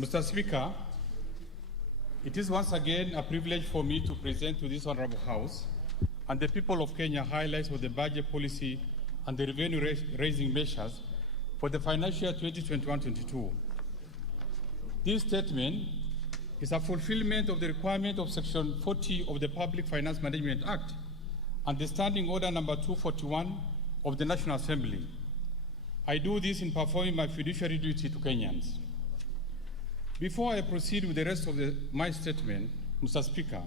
Mr. Speaker, it is once again a privilege for me to present to this Honorable House and the people of Kenya highlights of the budget policy and the revenue-raising measures for the financial year 2021-22. This statement is a fulfillment of the requirement of Section 40 of the Public Finance Management Act and the Standing Order Number 241 of the National Assembly. I do this in performing my fiduciary duty to Kenyans. Before I proceed with the rest of my statement, Mr. Speaker,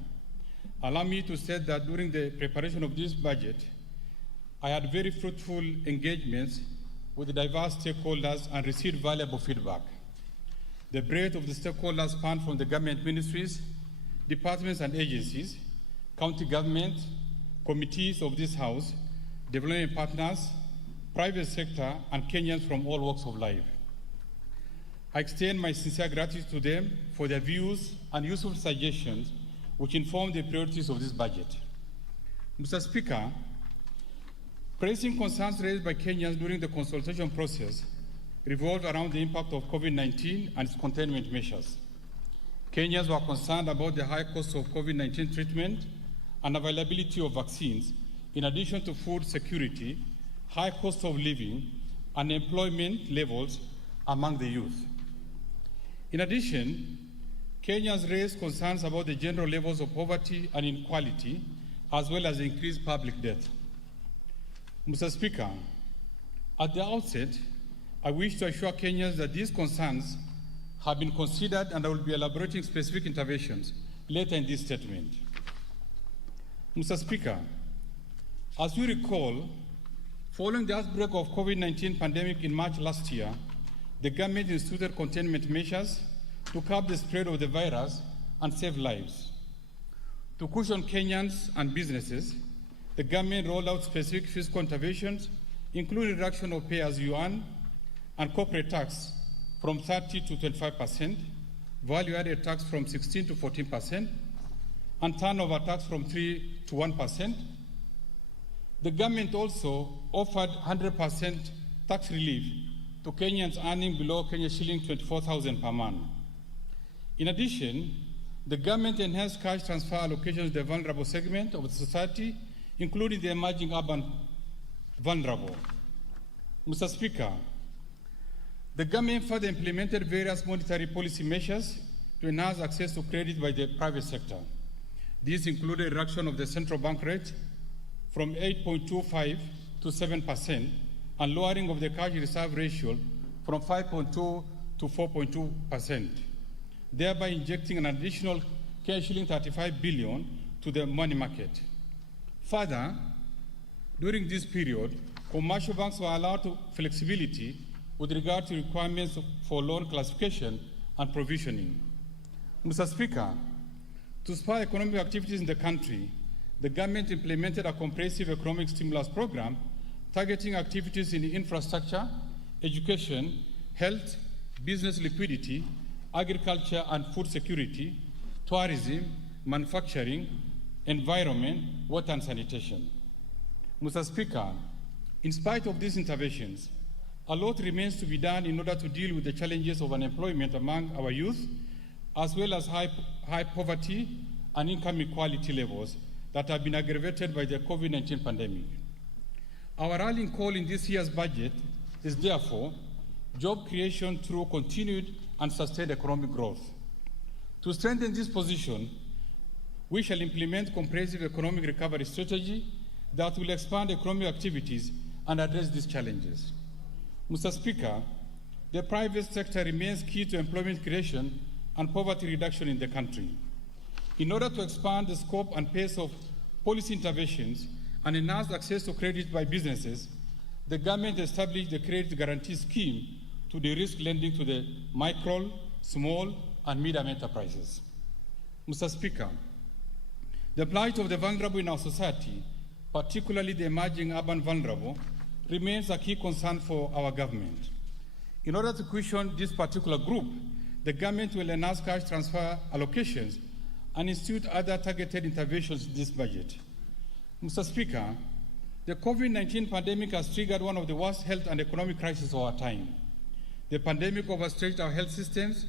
allow me to state that during the preparation of this budget, I had very fruitful engagements with diverse stakeholders and received valuable feedback. The breadth of the stakeholders spanned from the government ministries, departments and agencies, county government, committees of this House, development partners, private sector, and Kenyans from all walks of life. I extend my sincere gratitude to them for their views and useful suggestions which inform the priorities of this budget. Mr. Speaker, pressing concerns raised by Kenyans during the consultation process revolved around the impact of COVID-19 and its containment measures. Kenyans were concerned about the high cost of COVID-19 treatment and availability of vaccines, in addition to food security, high cost of living, and employment levels among the youth. In addition, Kenyans raised concerns about the general levels of poverty and inequality, as well as increased public debt. Mr. Speaker, at the outset, I wish to assure Kenyans that these concerns have been considered and I will be elaborating specific interventions later in this statement. Mr. Speaker, as you recall, following the outbreak of COVID-19 pandemic in March last year, the government instituted containment measures to curb the spread of the virus and save lives. To cushion Kenyans and businesses, the government rolled out specific fiscal interventions, including reduction of pay-as-you-earn and corporate tax from 30 to 25%, value-added tax from 16 to 14%, and turnover tax from 3 to 1%. The government also offered 100% tax relief to Kenyans earning below Kenya shilling 24,000 per month. In addition, the government enhanced cash transfer allocations to the vulnerable segment of the society, including the emerging urban vulnerable. Mr. Speaker, the government further implemented various monetary policy measures to enhance access to credit by the private sector. These included reduction of the central bank rate from 8.25 to 7%, and lowering of the cash reserve ratio from 5.2 to 4.2%, thereby injecting an additional shilling 35 billion to the money market. Further, during this period, commercial banks were allowed flexibility with regard to requirements for loan classification and provisioning. Mr. Speaker, to spur economic activities in the country, the government implemented a comprehensive economic stimulus program targeting activities in infrastructure, education, health, business liquidity, agriculture and food security, tourism, manufacturing, environment, water and sanitation. Mr. Speaker, in spite of these interventions, a lot remains to be done in order to deal with the challenges of unemployment among our youth, as well as high poverty and income inequality levels that have been aggravated by the COVID-19 pandemic. Our rallying call in this year's budget is therefore job creation through continued and sustained economic growth. To strengthen this position, we shall implement comprehensive economic recovery strategy that will expand economic activities and address these challenges. Mr. Speaker, the private sector remains key to employment creation and poverty reduction in the country. In order to expand the scope and pace of policy interventions and enhance access to credit by businesses, the government established the Credit Guarantee Scheme to de-risk lending to the micro, small, and medium enterprises. Mr. Speaker, the plight of the vulnerable in our society, particularly the emerging urban vulnerable, remains a key concern for our government. In order to cushion this particular group, the government will enhance cash transfer allocations and institute other targeted interventions in this budget. Mr. Speaker, the COVID-19 pandemic has triggered one of the worst health and economic crises of our time. The pandemic overstretched our health systems,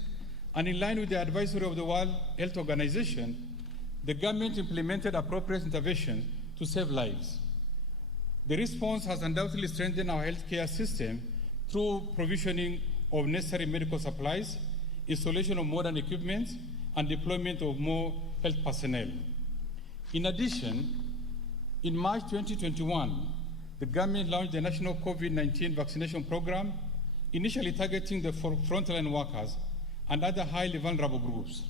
And in line with the advisory of the World Health Organization, the government implemented appropriate interventions to save lives. The response has undoubtedly strengthened our healthcare system through provisioning of necessary medical supplies, installation of modern equipment, and deployment of more health personnel. In addition, in March 2021, the government launched the National COVID-19 Vaccination Program, initially targeting the frontline workers and other highly vulnerable groups.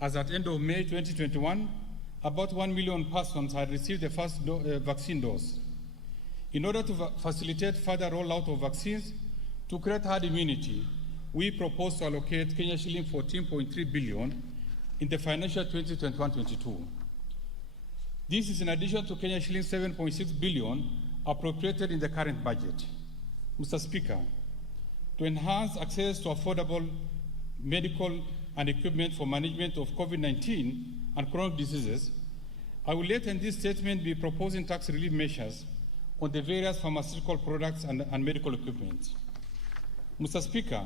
As at end of May 2021, about 1 million persons had received the first vaccine dose. In order to facilitate further rollout of vaccines to create herd immunity, we propose to allocate Kenya shilling 14.3 billion in the financial 2021-22. This is in addition to Kenya shilling 7.6 billion appropriated in the current budget. Mr. Speaker, to enhance access to affordable medical and equipment for management of COVID-19 and chronic diseases, I will later in this statement be proposing tax relief measures on the various pharmaceutical products and medical equipment. Mr. Speaker,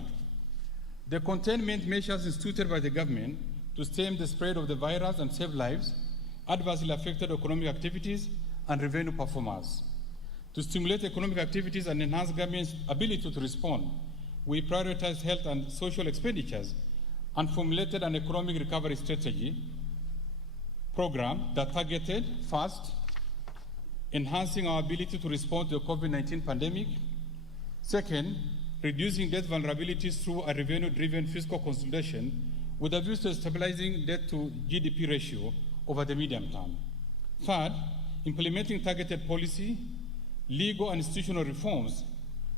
the containment measures instituted by the government to stem the spread of the virus and save lives adversely affected economic activities and revenue performance. To stimulate economic activities and enhance government's ability to respond, we prioritized health and social expenditures and formulated an economic recovery strategy program that targeted, first, enhancing our ability to respond to the COVID-19 pandemic. Second, reducing debt vulnerabilities through a revenue-driven fiscal consolidation with a view to stabilizing debt to GDP ratio over the medium term. Third, implementing targeted policy, legal and institutional reforms,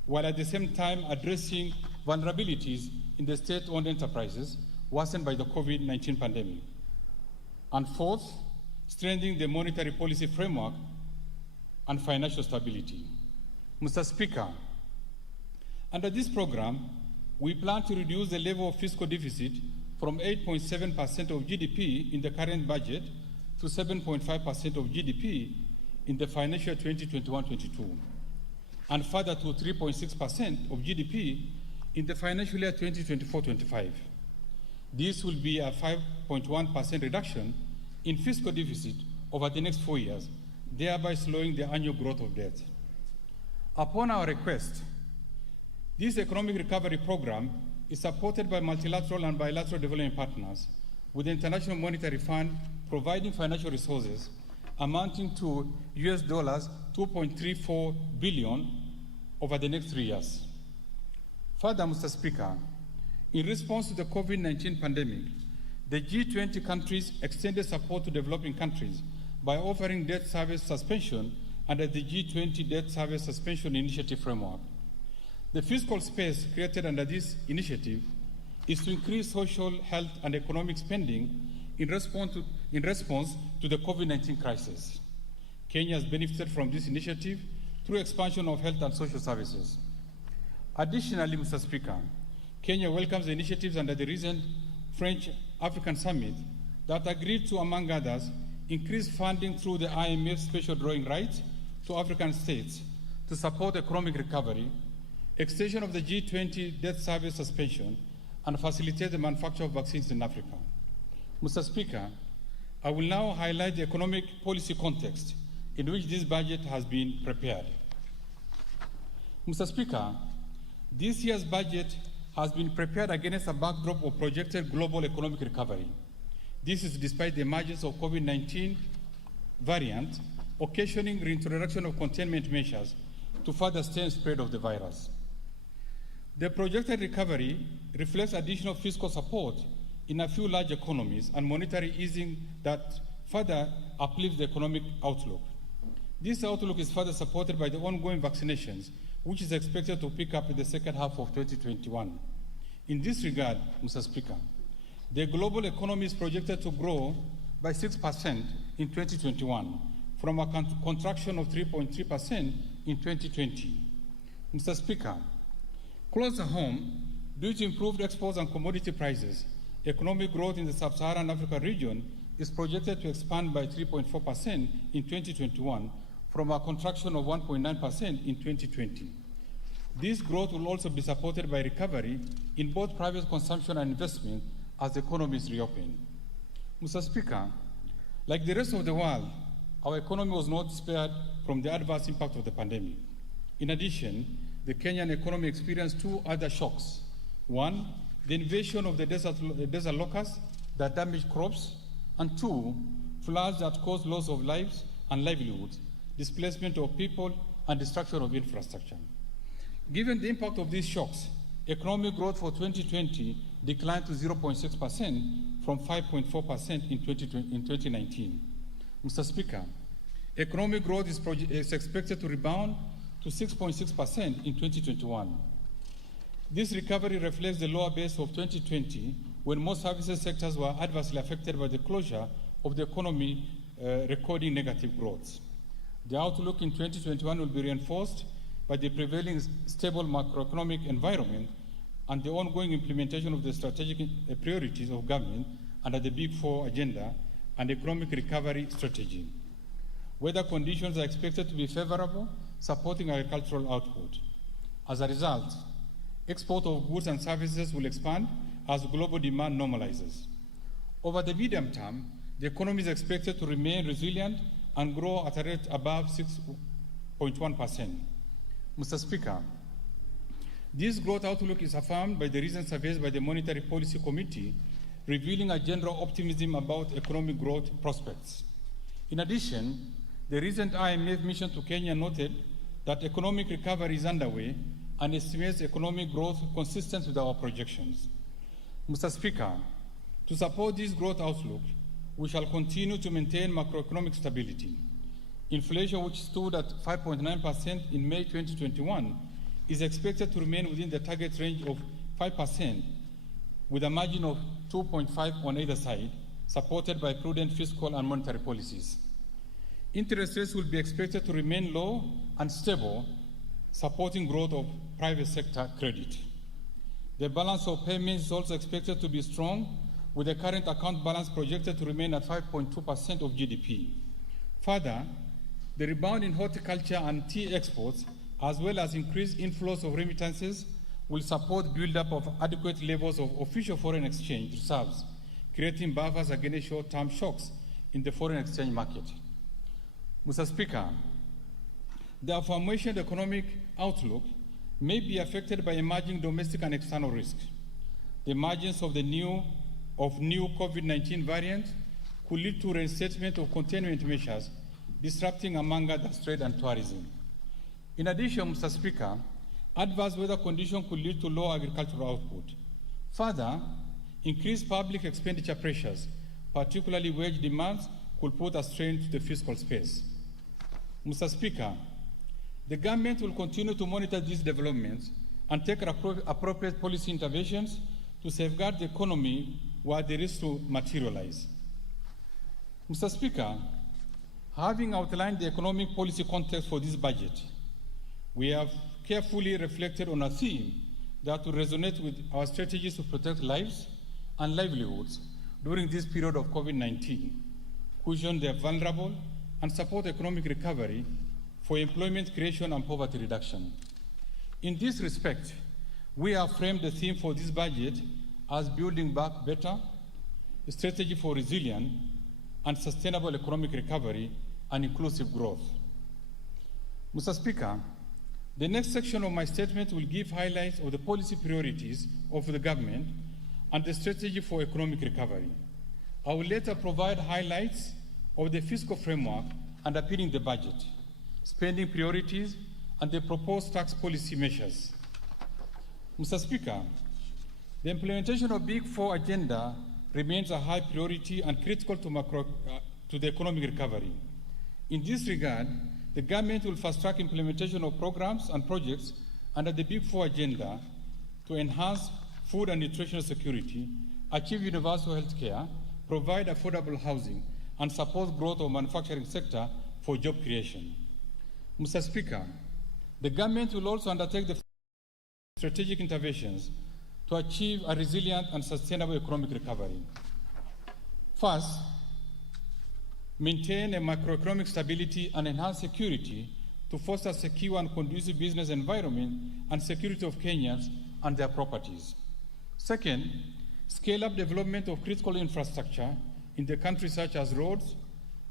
while at the same time addressing vulnerabilities in the state-owned enterprises worsened by the COVID-19 pandemic. And fourth, strengthening the monetary policy framework and financial stability. Mr. Speaker, under this program, we plan to reduce the level of fiscal deficit from 8.7% of GDP in the current budget to 7.5% of GDP in the financial 2021-22, and further to 3.6% of GDP in the financial year 2024-25. This will be a 5.1% reduction in fiscal deficit over the next 4 years, thereby slowing the annual growth of debt. Upon our request, this economic recovery program is supported by multilateral and bilateral development partners, with the International Monetary Fund providing financial resources amounting to US $2.34 billion over the next 3 years. Further, Mr. Speaker, in response to the COVID-19 pandemic, the G20 countries extended support to developing countries by offering debt service suspension under the G20 Debt Service Suspension Initiative framework. The fiscal space created under this initiative is to increase social, health, and economic spending in response to the COVID-19 crisis. Kenya has benefited from this initiative through expansion of health and social services. Additionally, Mr. Speaker, Kenya welcomes the initiatives under the recent French-African Summit that agreed to, among others, increase funding through the IMF special drawing rights to African states to support economic recovery, extension of the G20 debt service suspension, and facilitate the manufacture of vaccines in Africa. Mr. Speaker, I will now highlight the economic policy context in which this budget has been prepared. Mr. Speaker, this year's budget has been prepared against a backdrop of projected global economic recovery. This is despite the emergence of COVID-19 variant, occasioning reintroduction of containment measures to further stem spread of the virus. The projected recovery reflects additional fiscal support in a few large economies and monetary easing that further uplifts the economic outlook. This outlook is further supported by the ongoing vaccinations, which is expected to pick up in the second half of 2021. In this regard, Mr. Speaker, the global economy is projected to grow by 6% in 2021, from a contraction of 3.3% in 2020. Mr. Speaker, closer home, due to improved exports and commodity prices, economic growth in the sub-Saharan Africa region is projected to expand by 3.4% in 2021 from a contraction of 1.9% in 2020. This growth will also be supported by recovery in both private consumption and investment as the economies reopen. Mr. Speaker, like the rest of the world, our economy was not spared from the adverse impact of the pandemic. In addition, the Kenyan economy experienced two other shocks. One, the invasion of the desert locusts that damaged crops, and two, floods that caused loss of lives and livelihoods, displacement of people, and destruction of infrastructure. Given the impact of these shocks, economic growth for 2020 declined to 0.6% from 5.4% in 2019. Mr. Speaker, economic growth is expected to rebound to 6.6% in 2021. This recovery reflects the lower base of 2020, when most services sectors were adversely affected by the closure of the economy, recording negative growth. The outlook in 2021 will be reinforced by the prevailing stable macroeconomic environment and the ongoing implementation of the strategic priorities of government under the Big Four agenda and economic recovery strategy. Weather conditions are expected to be favorable, supporting agricultural output. As a result, export of goods and services will expand as global demand normalizes. Over the medium term, the economy is expected to remain resilient and grow at a rate above 6.1%. Mr. Speaker, this growth outlook is affirmed by the recent surveys by the Monetary Policy Committee, revealing a general optimism about economic growth prospects. In addition, the recent IMF mission to Kenya noted that economic recovery is underway and estimates economic growth consistent with our projections. Mr. Speaker, to support this growth outlook, we shall continue to maintain macroeconomic stability. Inflation, which stood at 5.9% in May 2021, is expected to remain within the target range of 5%, with a margin of 2.5 on either side, supported by prudent fiscal and monetary policies. Interest rates will be expected to remain low and stable, supporting growth of private sector credit. The balance of payments is also expected to be strong, with the current account balance projected to remain at 5.2% of GDP. Further, the rebound in horticulture and tea exports, as well as increased inflows of remittances, will support build-up of adequate levels of official foreign exchange reserves, creating buffers against short-term shocks in the foreign exchange market. Mr. Speaker, the aforementioned economic outlook may be affected by emerging domestic and external risks. The emergence of new COVID-19 variants could lead to reinstatement of containment measures, disrupting, among others, trade and tourism. In addition, Mr. Speaker, adverse weather conditions could lead to low agricultural output. Further, increased public expenditure pressures, particularly wage demands, could put a strain to the fiscal space. Mr. Speaker, the government will continue to monitor these developments and take appropriate policy interventions to safeguard the economy where they risk to materialize. Mr. Speaker, having outlined the economic policy context for this budget, we have carefully reflected on a theme that will resonate with our strategies to protect lives and livelihoods during this period of COVID-19, cushion the vulnerable, and support economic recovery for employment creation and poverty reduction. In this respect, we have framed the theme for this budget as Building Back Better, a strategy for resilient and sustainable economic recovery and inclusive growth. Mr. Speaker, the next section of my statement will give highlights of the policy priorities of the government and the strategy for economic recovery. I will later provide highlights of the fiscal framework underpinning the budget, spending priorities, and the proposed tax policy measures. Mr. Speaker, the implementation of Big Four agenda remains a high priority and critical to the economic recovery. In this regard, the government will fast-track implementation of programs and projects under the Big Four agenda to enhance food and nutritional security, achieve universal health care, provide affordable housing, and support growth of manufacturing sector for job creation. Mr. Speaker, the government will also undertake the strategic interventions to achieve a resilient and sustainable economic recovery. First, maintain a macroeconomic stability and enhance security to foster secure and conducive business environment and security of Kenyans and their properties. Second, scale up development of critical infrastructure in the country such as roads,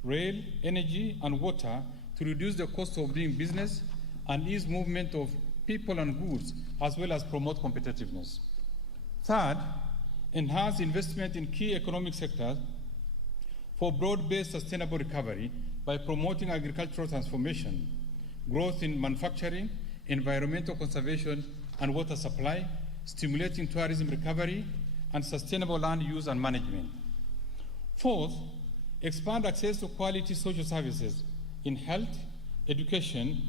rail, energy, and water to reduce the cost of doing business and ease movement of people and goods, as well as promote competitiveness. Third, enhance investment in key economic sectors for broad-based sustainable recovery by promoting agricultural transformation, growth in manufacturing, environmental conservation and water supply, stimulating tourism recovery, and sustainable land use and management. Fourth, expand access to quality social services in health, education,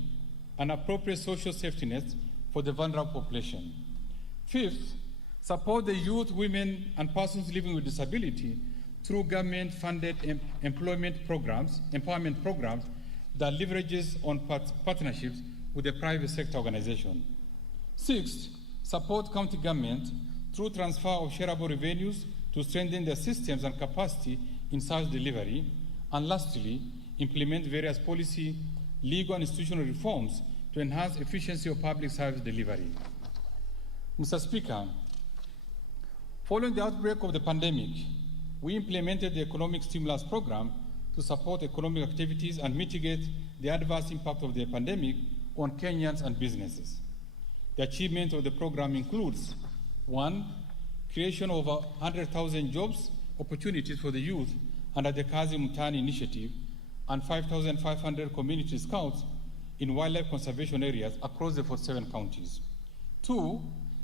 and appropriate social safety nets for the vulnerable population. Fifth, support the youth, women, and persons living with disability through government-funded empowerment programs that leverages on partnerships with the private sector organization. Sixth, support county government through transfer of shareable revenues to strengthen their systems and capacity in service delivery. And lastly, implement various policy, legal, and institutional reforms to enhance efficiency of public service delivery. Mr. Speaker, following the outbreak of the pandemic, we implemented the Economic Stimulus Program to support economic activities and mitigate the adverse impact of the pandemic on Kenyans and businesses. The achievement of the program includes: 1, creation of 100,000 jobs opportunities for the youth under the Kazi Mtaani initiative and 5,500 community scouts in wildlife conservation areas across the 47 counties. 2,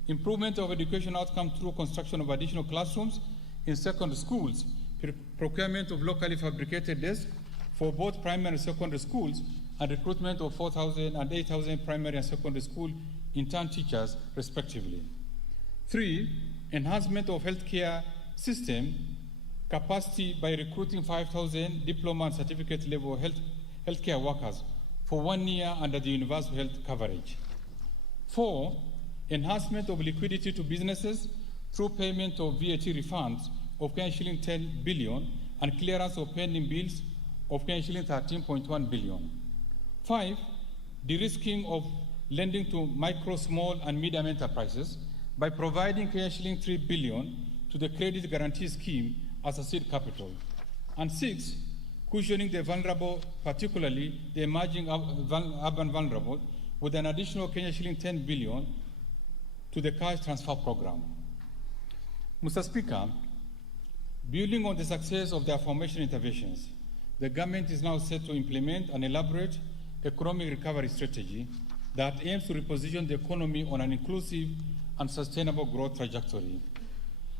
improvement of education outcomes through construction of additional classrooms in secondary schools, procurement of locally fabricated desks for both primary and secondary schools, and recruitment of 4,000 and 8,000 primary and secondary school intern teachers, respectively. 3, enhancement of healthcare system capacity by recruiting 5,000 diploma and certificate level healthcare workers for 1 year under the universal health coverage. 4, enhancement of liquidity to businesses through payment of VAT refunds of shilling 10 billion and clearance of pending bills of shilling 13.1 billion. 5, de-risking of lending to micro, small, and medium enterprises by providing shilling 3 billion to the Credit Guarantee Scheme as a seed capital. And 6, cushioning the vulnerable, particularly the emerging urban vulnerable, with an additional shilling 10 billion to the cash transfer program. Mr. Speaker, building on the success of the aforementioned interventions, the government is now set to implement an elaborate economic recovery strategy that aims to reposition the economy on an inclusive and sustainable growth trajectory.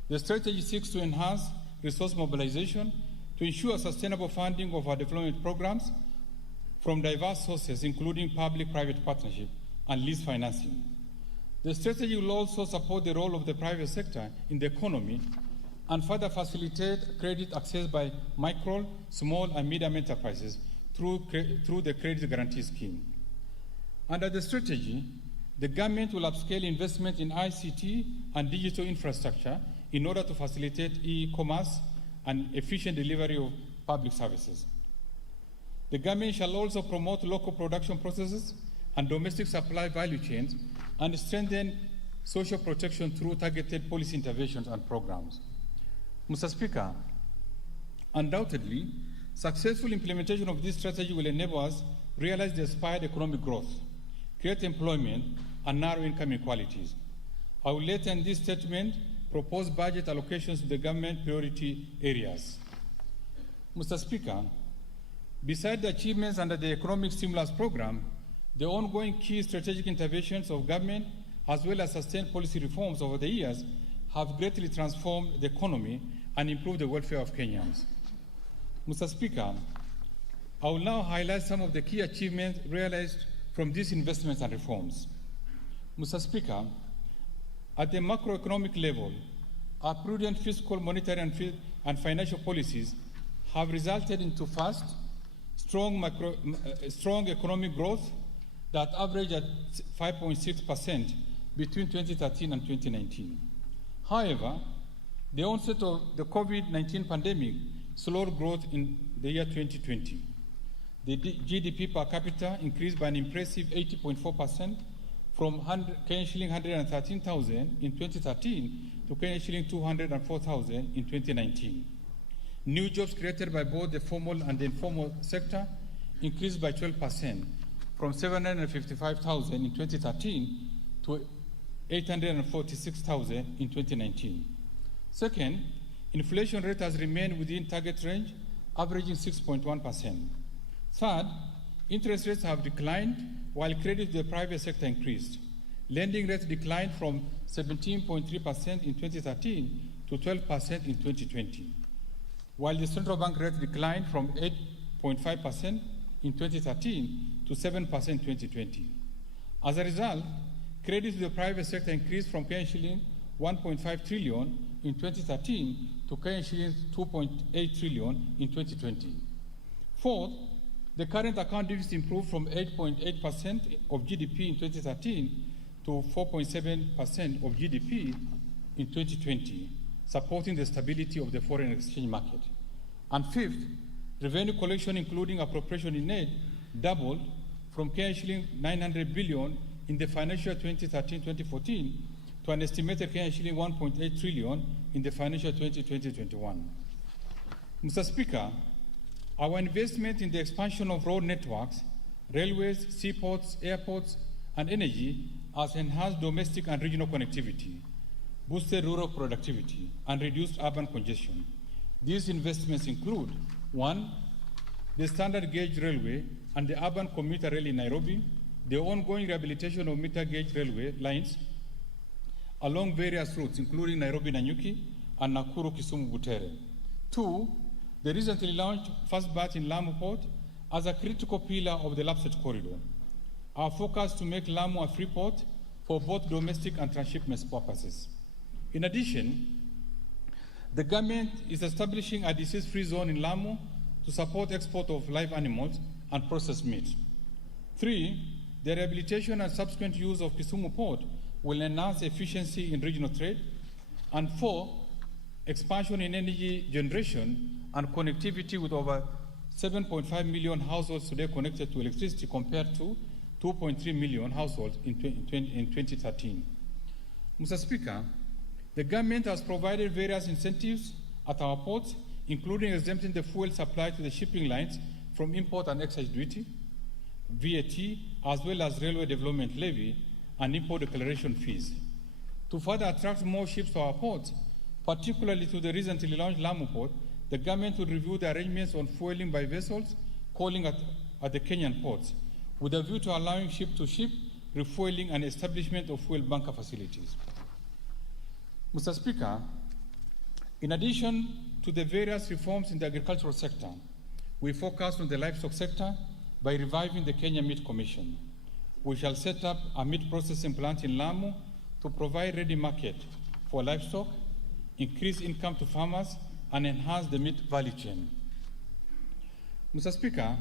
The strategy seeks to enhance resource mobilization to ensure sustainable funding of our development programs from diverse sources, including public-private partnership and lease financing. The strategy will also support the role of the private sector in the economy and further facilitate credit access by micro, small, and medium enterprises through the Credit Guarantee Scheme. Under the strategy, the government will upscale investment in ICT and digital infrastructure in order to facilitate e-commerce and efficient delivery of public services. The government shall also promote local production processes and domestic supply value chains and strengthen social protection through targeted policy interventions and programs. Mr. Speaker, undoubtedly, successful implementation of this strategy will enable us to realize the aspired economic growth, create employment, and narrow income inequalities. I will later in this statement propose budget allocations to the government priority areas. Mr. Speaker, besides the achievements under the Economic Stimulus Program, the ongoing key strategic interventions of government, as well as sustained policy reforms over the years, have greatly transformed the economy and improved the welfare of Kenyans. Mr. Speaker, I will now highlight some of the key achievements realized from these investments and reforms. Mr. Speaker, at the macroeconomic level, our prudent fiscal, monetary, and financial policies have resulted into fast, strong economic growth that averaged at 5.6% between 2013 and 2019. However, the onset of the COVID-19 pandemic slowed growth in the year 2020. the GDP per capita increased by an impressive 80.4% from Kenyan shilling 113,000 in 2013 to Kenyan shilling 204,000 in 2019. New jobs created by both the formal and the informal sector increased by 12% from 755,000 in 2013 to 846,000 in 2019. Second, inflation rate has remained within target range, averaging 6.1%. Third, interest rates have declined while credit to the private sector increased. Lending rates declined from 17.3% in 2013 to 12% in 2020, while the central bank rate declined from 8.5% in 2013 to 7% in 2020. As a result, credit to the private sector increased from Kenyan shilling 1.5 trillion in 2013 to Kenyan shilling 2.8 trillion in 2020. Fourth, the current account deficit improved from 8.8% of GDP in 2013 to 4.7% of GDP in 2020, supporting the stability of the foreign exchange market. And fifth, revenue collection, including appropriation in aid, doubled from Kenyan shilling 900 billion in the financial year 2013-2014 to an estimated Kenyan shilling 1.8 trillion in the financial 2020-21. Mr. Speaker, our investment in the expansion of road networks, railways, seaports, airports, and energy has enhanced domestic and regional connectivity, boosted rural productivity, and reduced urban congestion. These investments include: 1, the standard gauge railway and the urban commuter rail in Nairobi, the ongoing rehabilitation of meter gauge railway lines along various routes, including Nairobi-Nanyuki and Nakuru-Kisumu-Butere. 2, the recently launched first batch in Lamu Port as a critical pillar of the Lapsset corridor. Our focus to make Lamu a free port for both domestic and transshipment purposes. In addition, the government is establishing a disease-free zone in Lamu to support export of live animals and processed meat. 3, the rehabilitation and subsequent use of Kisumu Port will enhance efficiency in regional trade. And 4, expansion in energy generation and connectivity, with over 7.5 million households today connected to electricity compared to 2.3 million households in 2013. Mr. Speaker, the government has provided various incentives at our ports, including exempting the fuel supply to the shipping lines from import and excise duty, VAT, as well as railway development levy and import declaration fees. To further attract more ships to our ports, particularly to the recently launched Lamu Port, the government will review the arrangements on fueling by vessels calling at the Kenyan ports, with a view to allowing ship-to-ship refueling and establishment of fuel bunker facilities. Mr. Speaker, in addition to the various reforms in the agricultural sector, we focus on the livestock sector by reviving the Kenya Meat Commission. We shall set up a meat processing plant in Lamu to provide ready market for livestock, increase income to farmers, and enhance the meat value chain. Mr. Speaker,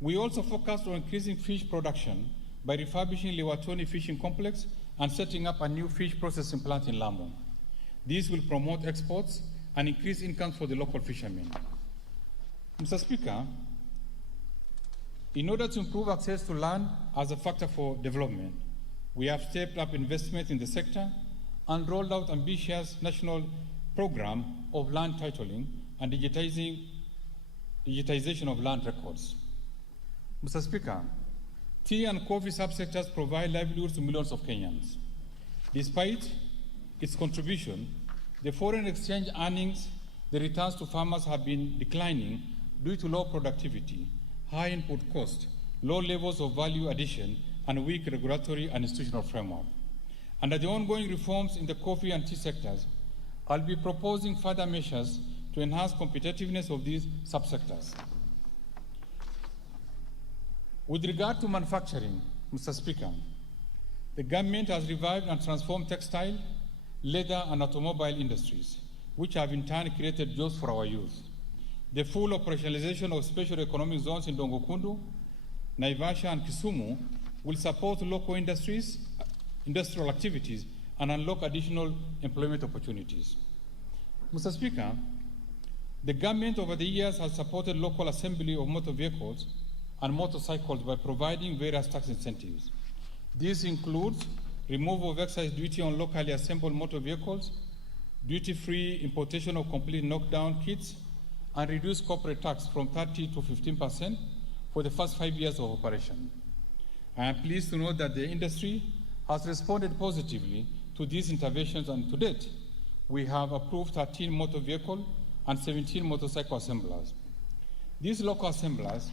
we also focused on increasing fish production by refurbishing Liwatoni Fishing Complex and setting up a new fish processing plant in Lamu. This will promote exports and increase income for the local fishermen. Mr. Speaker, in order to improve access to land as a factor for development, we have stepped up investment in the sector and rolled out ambitious national program of land titling and digitization of land records. Mr. Speaker, tea and coffee subsectors provide livelihoods to millions of Kenyans. Despite its contribution, the foreign exchange earnings, the returns to farmers have been declining due to low productivity, high input cost, low levels of value addition, and weak regulatory and institutional framework. Under the ongoing reforms in the coffee and tea sectors, I'll be proposing further measures to enhance competitiveness of these subsectors. With regard to manufacturing, Mr. Speaker, the government has revived and transformed textile, leather, and automobile industries, which have in turn created jobs for our youth. The full operationalization of special economic zones in Dongokundu, Naivasha, and Kisumu will support local industries, industrial activities, and unlock additional employment opportunities. Mr. Speaker, The government over the years has supported local assembly of motor vehicles and motorcycles by providing various tax incentives. This includes removal of excise duty on locally assembled motor vehicles, duty-free importation of complete knockdown kits, and reduced corporate tax from 30 to 15% for the first 5 years of operation. I am pleased to note that the industry has responded positively to these interventions, and to date, we have approved 13 motor vehicle and 17 motorcycle assemblers. These local assemblers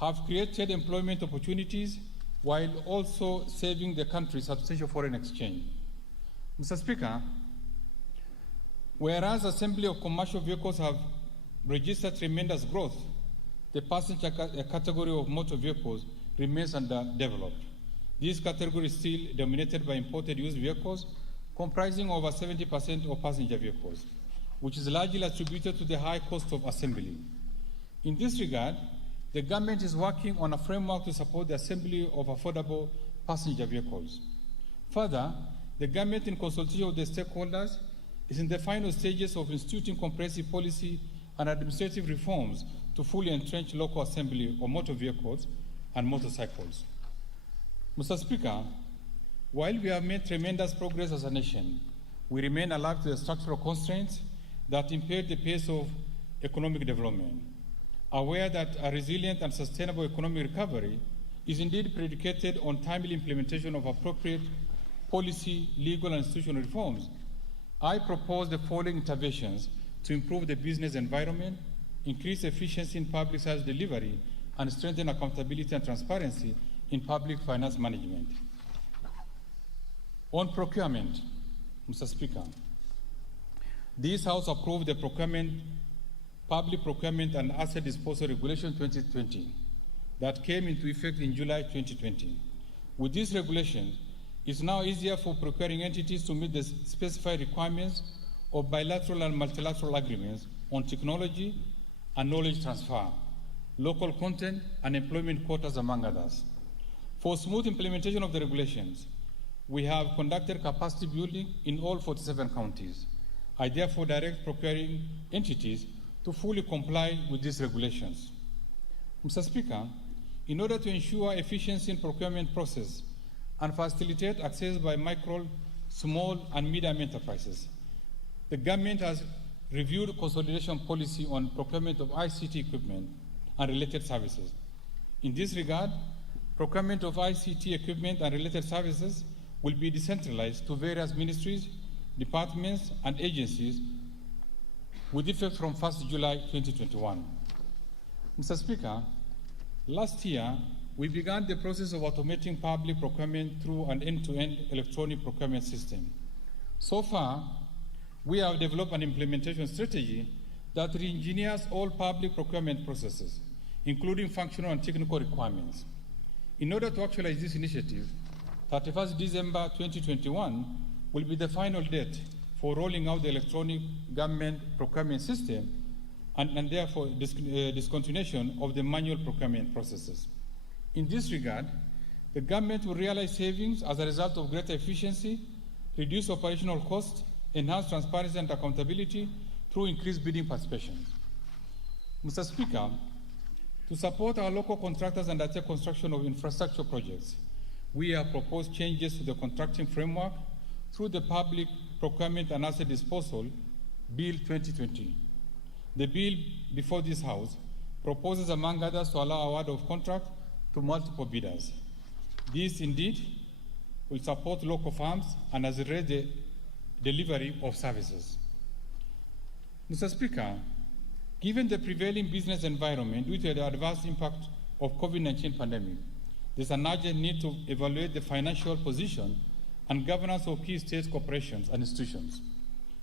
have created employment opportunities while also saving the country substantial foreign exchange. Mr. Speaker, whereas assembly of commercial vehicles have registered tremendous growth, the passenger category of motor vehicles remains underdeveloped. This category is still dominated by imported used vehicles, comprising over 70% of passenger vehicles, which is largely attributed to the high cost of assembly. In this regard, the government is working on a framework to support the assembly of affordable passenger vehicles. Further, the government, in consultation with the stakeholders, is in the final stages of instituting comprehensive policy and administrative reforms to fully entrench local assembly of motor vehicles and motorcycles. Mr. Speaker, while we have made tremendous progress as a nation, we remain alive to the structural constraints that impede the pace of economic development, aware that a resilient and sustainable economic recovery is indeed predicated on timely implementation of appropriate policy, legal, and institutional reforms. I propose the following interventions to improve the business environment, increase efficiency in public service delivery, and strengthen accountability and transparency in public finance management. On procurement, Mr. Speaker, this House approved the Public Procurement and Asset Disposal Regulation 2020 that came into effect in July 2020. With this regulation, it's now easier for procuring entities to meet the specified requirements of bilateral and multilateral agreements on technology and knowledge transfer, local content, and employment quotas, among others. For smooth implementation of the regulations, we have conducted capacity building in all 47 counties. I therefore direct procuring entities to fully comply with these regulations. Mr. Speaker, in order to ensure efficiency in procurement process and facilitate access by micro, small, and medium enterprises, the government has reviewed consolidation policy on procurement of ICT equipment and related services. In this regard, procurement of ICT equipment and related services will be decentralized to various ministries, departments, and agencies with effect from 1st July 2021. Mr. Speaker, last year, we began the process of automating public procurement through an end-to-end electronic procurement system. So far, we have developed an implementation strategy that re-engineers all public procurement processes, including functional and technical requirements. In order to actualize this initiative, 31st December 2021 will be the final date for rolling out the electronic government procurement system and therefore discontinuation of the manual procurement processes. In this regard, the government will realize savings as a result of greater efficiency, reduced operational costs, enhanced transparency and accountability through increased bidding participation. Mr. Speaker, to support our local contractors undertake construction of infrastructure projects, we have proposed changes to the contracting framework through the Public Procurement and Asset Disposal Bill 2020. The bill before this House proposes, among others, to allow award of contract to multiple bidders. This indeed will support local firms and accelerate the delivery of services. Mr. Speaker, given the prevailing business environment due to the adverse impact of COVID-19 pandemic, there's an urgent need to evaluate the financial position and governance of key state corporations and institutions.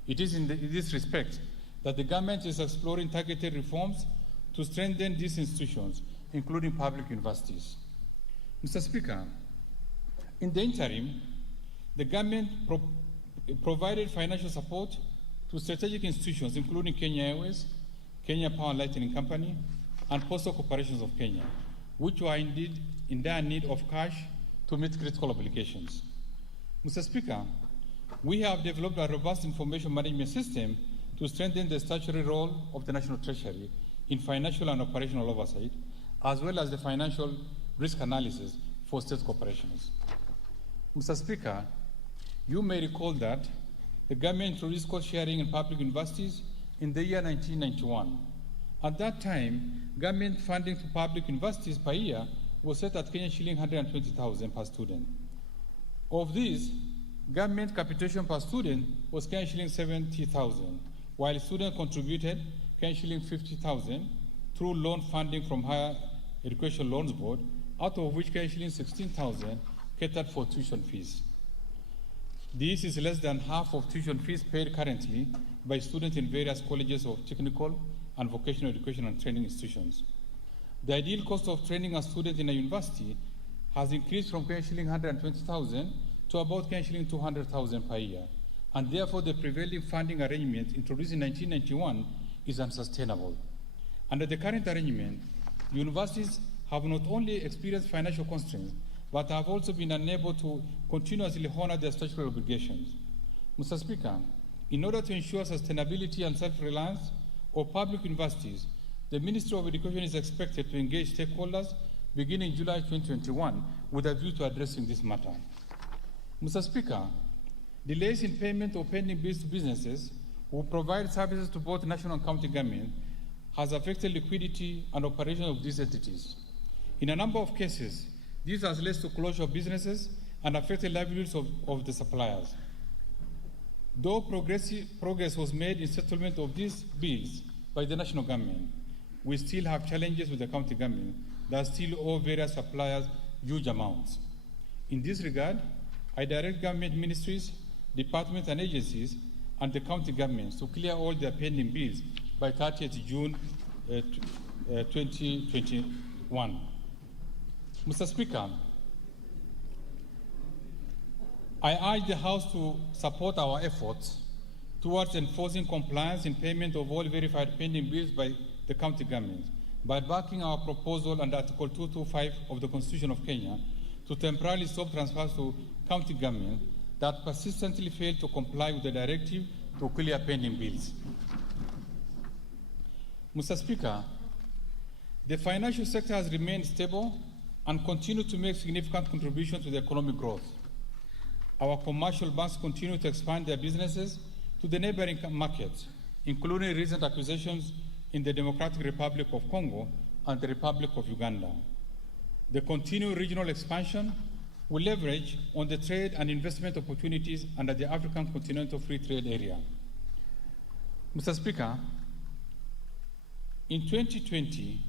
It is in this respect that the government is exploring targeted reforms to strengthen these institutions, including public universities. Mr. Speaker, in the interim, the government provided financial support to strategic institutions, including Kenya Airways, Kenya Power and Lighting Company, and Postal Corporations of Kenya, which were indeed in dire need of cash to meet critical obligations. Mr. Speaker, we have developed a robust information management system to strengthen the statutory role of the National Treasury in financial and operational oversight, as well as the financial risk analysis for state corporations. Mr. Speaker, you may recall that the government introduced cost sharing in public universities in the year 1991. At that time, government funding to public universities per year was set at Kenyan shilling 120,000 per student. Of these, government capitation per student was Kenyan shilling 70,000, while students contributed Kenyan shilling 50,000 through loan funding from Higher Education Loans Board, out of which Kenyan shilling 16,000 catered for tuition fees. This is less than half of tuition fees paid currently by students in various colleges of technical and vocational education and training institutions. The ideal cost of training a student in a university has increased from Kenyan shilling 120,000 to about Kenyan shilling 200,000 per year, and therefore the prevailing funding arrangement introduced in 1991 is unsustainable. Under the current arrangement, universities have not only experienced financial constraints, but have also been unable to continuously honor their statutory obligations. Mr. Speaker, in order to ensure sustainability and self-reliance of public universities, the Ministry of Education is expected to engage stakeholders beginning July 2021 with a view to addressing this matter. Mr. Speaker, delays in payment of pending bills to businesses who provide services to both national and county government has affected liquidity and operation of these entities. In a number of cases, this has led to closure of businesses and affected livelihoods of the suppliers. Though progress was made in settlement of these bills by the national government, we still have challenges with the county government that still owe various suppliers huge amounts. In this regard, I direct government ministries, departments and agencies and the county governments to clear all their pending bills by 30th June 2021. Mr. Speaker, I urge the House to support our efforts towards enforcing compliance in payment of all verified pending bills by the county government by backing our proposal under Article 225 of the Constitution of Kenya to temporarily stop transfers to county government that persistently fail to comply with the directive to clear pending bills. Mr. Speaker, the financial sector has remained stable and continued to make significant contributions to the economic growth. Our commercial banks continue to expand their businesses to the neighboring markets, including recent acquisitions in the Democratic Republic of Congo and the Republic of Uganda. The continued regional expansion will leverage on the trade and investment opportunities under the African Continental Free Trade Area. Mr. Speaker, in 2020,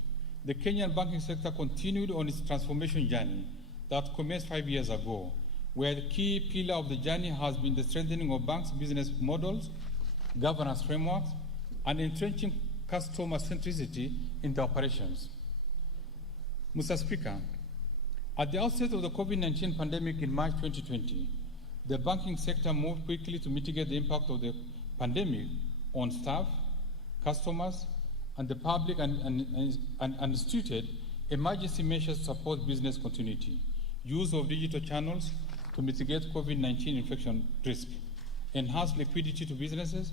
the Kenyan banking sector continued on its transformation journey that commenced 5 years ago, where the key pillar of the journey has been the strengthening of banks' business models, governance frameworks, and entrenching customer centricity in the operations. Mr. Speaker, at the outset of the COVID-19 pandemic in March 2020, the banking sector moved quickly to mitigate the impact of the pandemic on staff, customers, and the public and instituted emergency measures to support business continuity, use of digital channels to mitigate COVID-19 infection risk, enhance liquidity to businesses,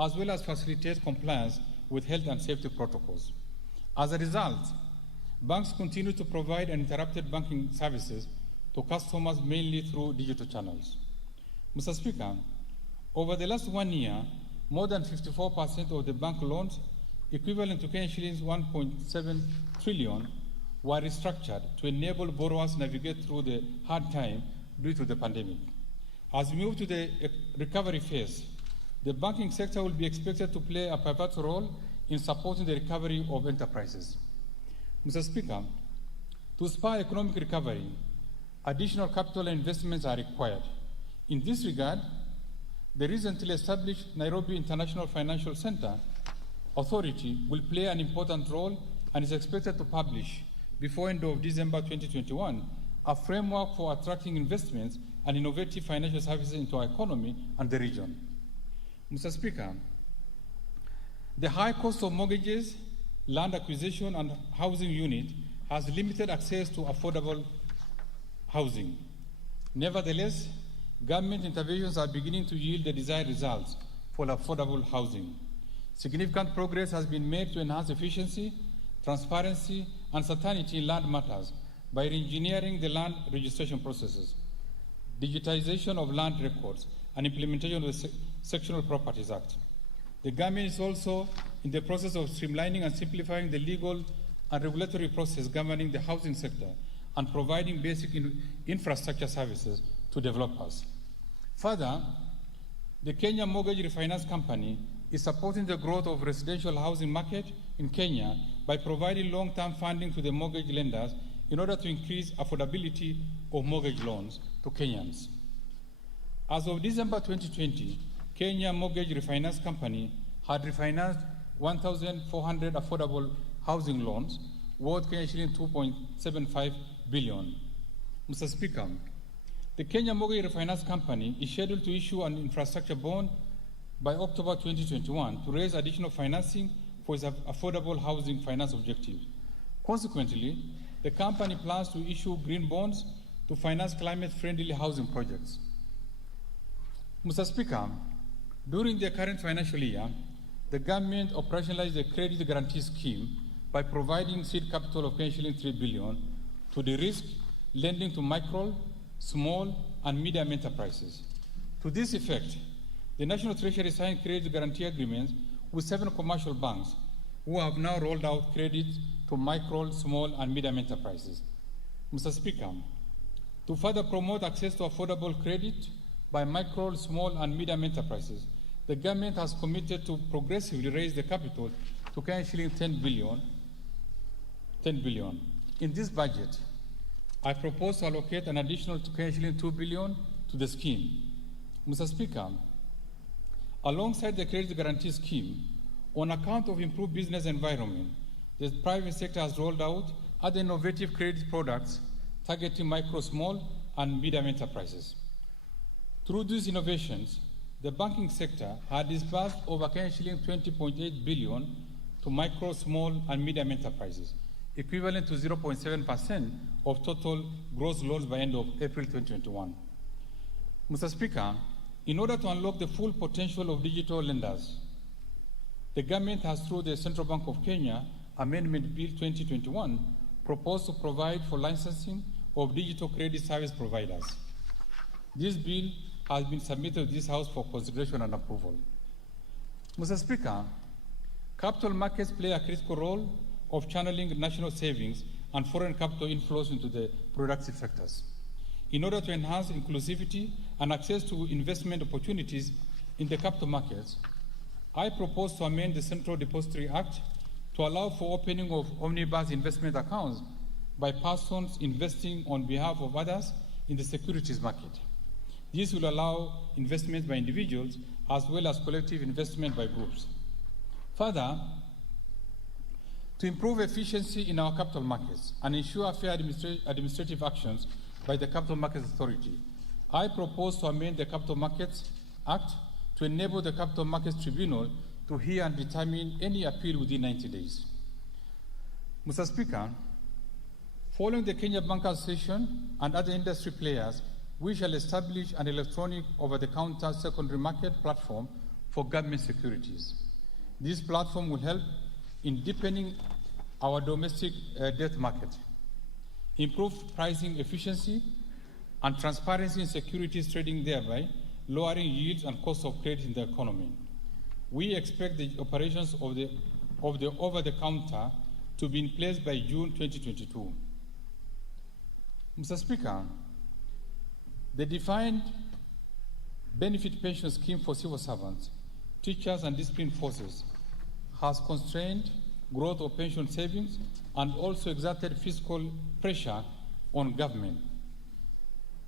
as well as facilitate compliance with health and safety protocols. As a result, banks continue to provide uninterrupted banking services to customers mainly through digital channels. Mr. Speaker, over the last 1 year, more than 54% of the bank loans, equivalent to Kenyan shillings 1.7 trillion, were restructured to enable borrowers navigate through the hard time due to the pandemic. As we move to the recovery phase, the banking sector will be expected to play a pivotal role in supporting the recovery of enterprises. Mr. Speaker, to spur economic recovery, additional capital investments are required. In this regard, the recently established Nairobi International Financial Center Authority will play an important role and is expected to publish, before end of December 2021, a framework for attracting investments and innovative financial services into our economy and the region. Mr. Speaker, the high cost of mortgages, land acquisition, and housing unit has limited access to affordable housing. Nevertheless, government interventions are beginning to yield the desired results for affordable housing. Significant progress has been made to enhance efficiency, transparency, and certainty in land matters by re-engineering the land registration processes, digitization of land records, and implementation of the Sectional Properties Act. The government is also in the process of streamlining and simplifying the legal and regulatory process governing the housing sector and providing basic infrastructure services to developers. Further, the Kenya Mortgage Refinance Company is supporting the growth of residential housing market in Kenya by providing long-term funding to the mortgage lenders in order to increase affordability of mortgage loans to Kenyans. As of December 2020, Kenya Mortgage Refinance Company had refinanced 1,400 affordable housing loans worth shilling 2.75 billion. Mr. Speaker, the Kenya Mortgage Refinance Company is scheduled to issue an infrastructure bond by October 2021 to raise additional financing for its affordable housing finance objectives. Consequently, the company plans to issue green bonds to finance climate-friendly housing projects. Mr. Speaker, during the current financial year, the government operationalized the credit guarantee scheme by providing seed capital of shilling 3 billion to de-risk lending to micro, small, and medium enterprises. To this effect, the National Treasury signed credit guarantee agreements with 7 commercial banks who have now rolled out credit to micro, small, and medium enterprises. Mr. Speaker, to further promote access to affordable credit by micro, small, and medium enterprises, the government has committed to progressively raise the capital to shilling 10 billion. In this budget, I propose to allocate an additional shilling 2 billion to the scheme. Mr. Speaker, alongside the credit guarantee scheme, on account of improved business environment, the private sector has rolled out other innovative credit products targeting micro, small, and medium enterprises. Through these innovations, the banking sector had disbursed over shilling 20.8 billion to micro, small, and medium enterprises, equivalent to 0.7% of total gross loans by end of April 2021. Mr. Speaker, in order to unlock the full potential of digital lenders, the government has, through the Central Bank of Kenya Amendment Bill 2021, proposed to provide for licensing of digital credit service providers. This bill has been submitted to this House for consideration and approval. Mr. Speaker, capital markets play a critical role of channeling national savings and foreign capital inflows into the productive sectors. In order to enhance inclusivity and access to investment opportunities in the capital markets, I propose to amend the Central Depository Act to allow for opening of omnibus investment accounts by persons investing on behalf of others in the securities market. This will allow investment by individuals as well as collective investment by groups. Further, to improve efficiency in our capital markets and ensure fair administrative actions by the Capital Markets Authority, I propose to amend the Capital Markets Act to enable the Capital Markets Tribunal to hear and determine any appeal within 90 days. Mr. Speaker, following the Kenya Bankers Association and other industry players, we shall establish an electronic over-the-counter secondary market platform for government securities. This platform will help in deepening our domestic debt market, improve pricing efficiency and transparency in securities trading, thereby lowering yields and cost of credit in the economy. We expect the operations of the over-the-counter to be in place by June 2022. Mr. Speaker, the defined benefit pension scheme for civil servants, teachers, and disciplined forces has constrained growth of pension savings and also exerted fiscal pressure on government.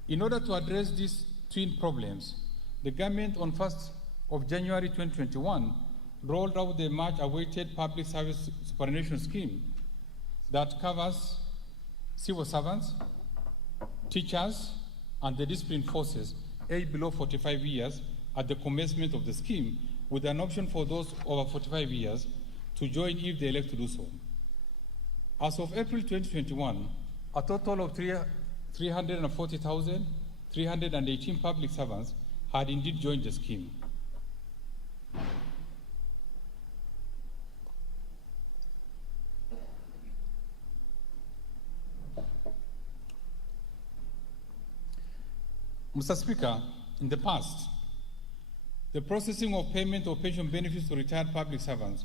In order to address these twin problems, the government on 1st of January 2021 rolled out the much-awaited public service superannuation scheme that covers civil servants, teachers, and the disciplined forces aged below 45 years at the commencement of the scheme, with an option for those over 45 years to join if they elect to do so. As of April 2021, a total of 340,318 public servants had indeed joined the scheme. Mr. Speaker, in the past, the processing of payment of pension benefits to retired public servants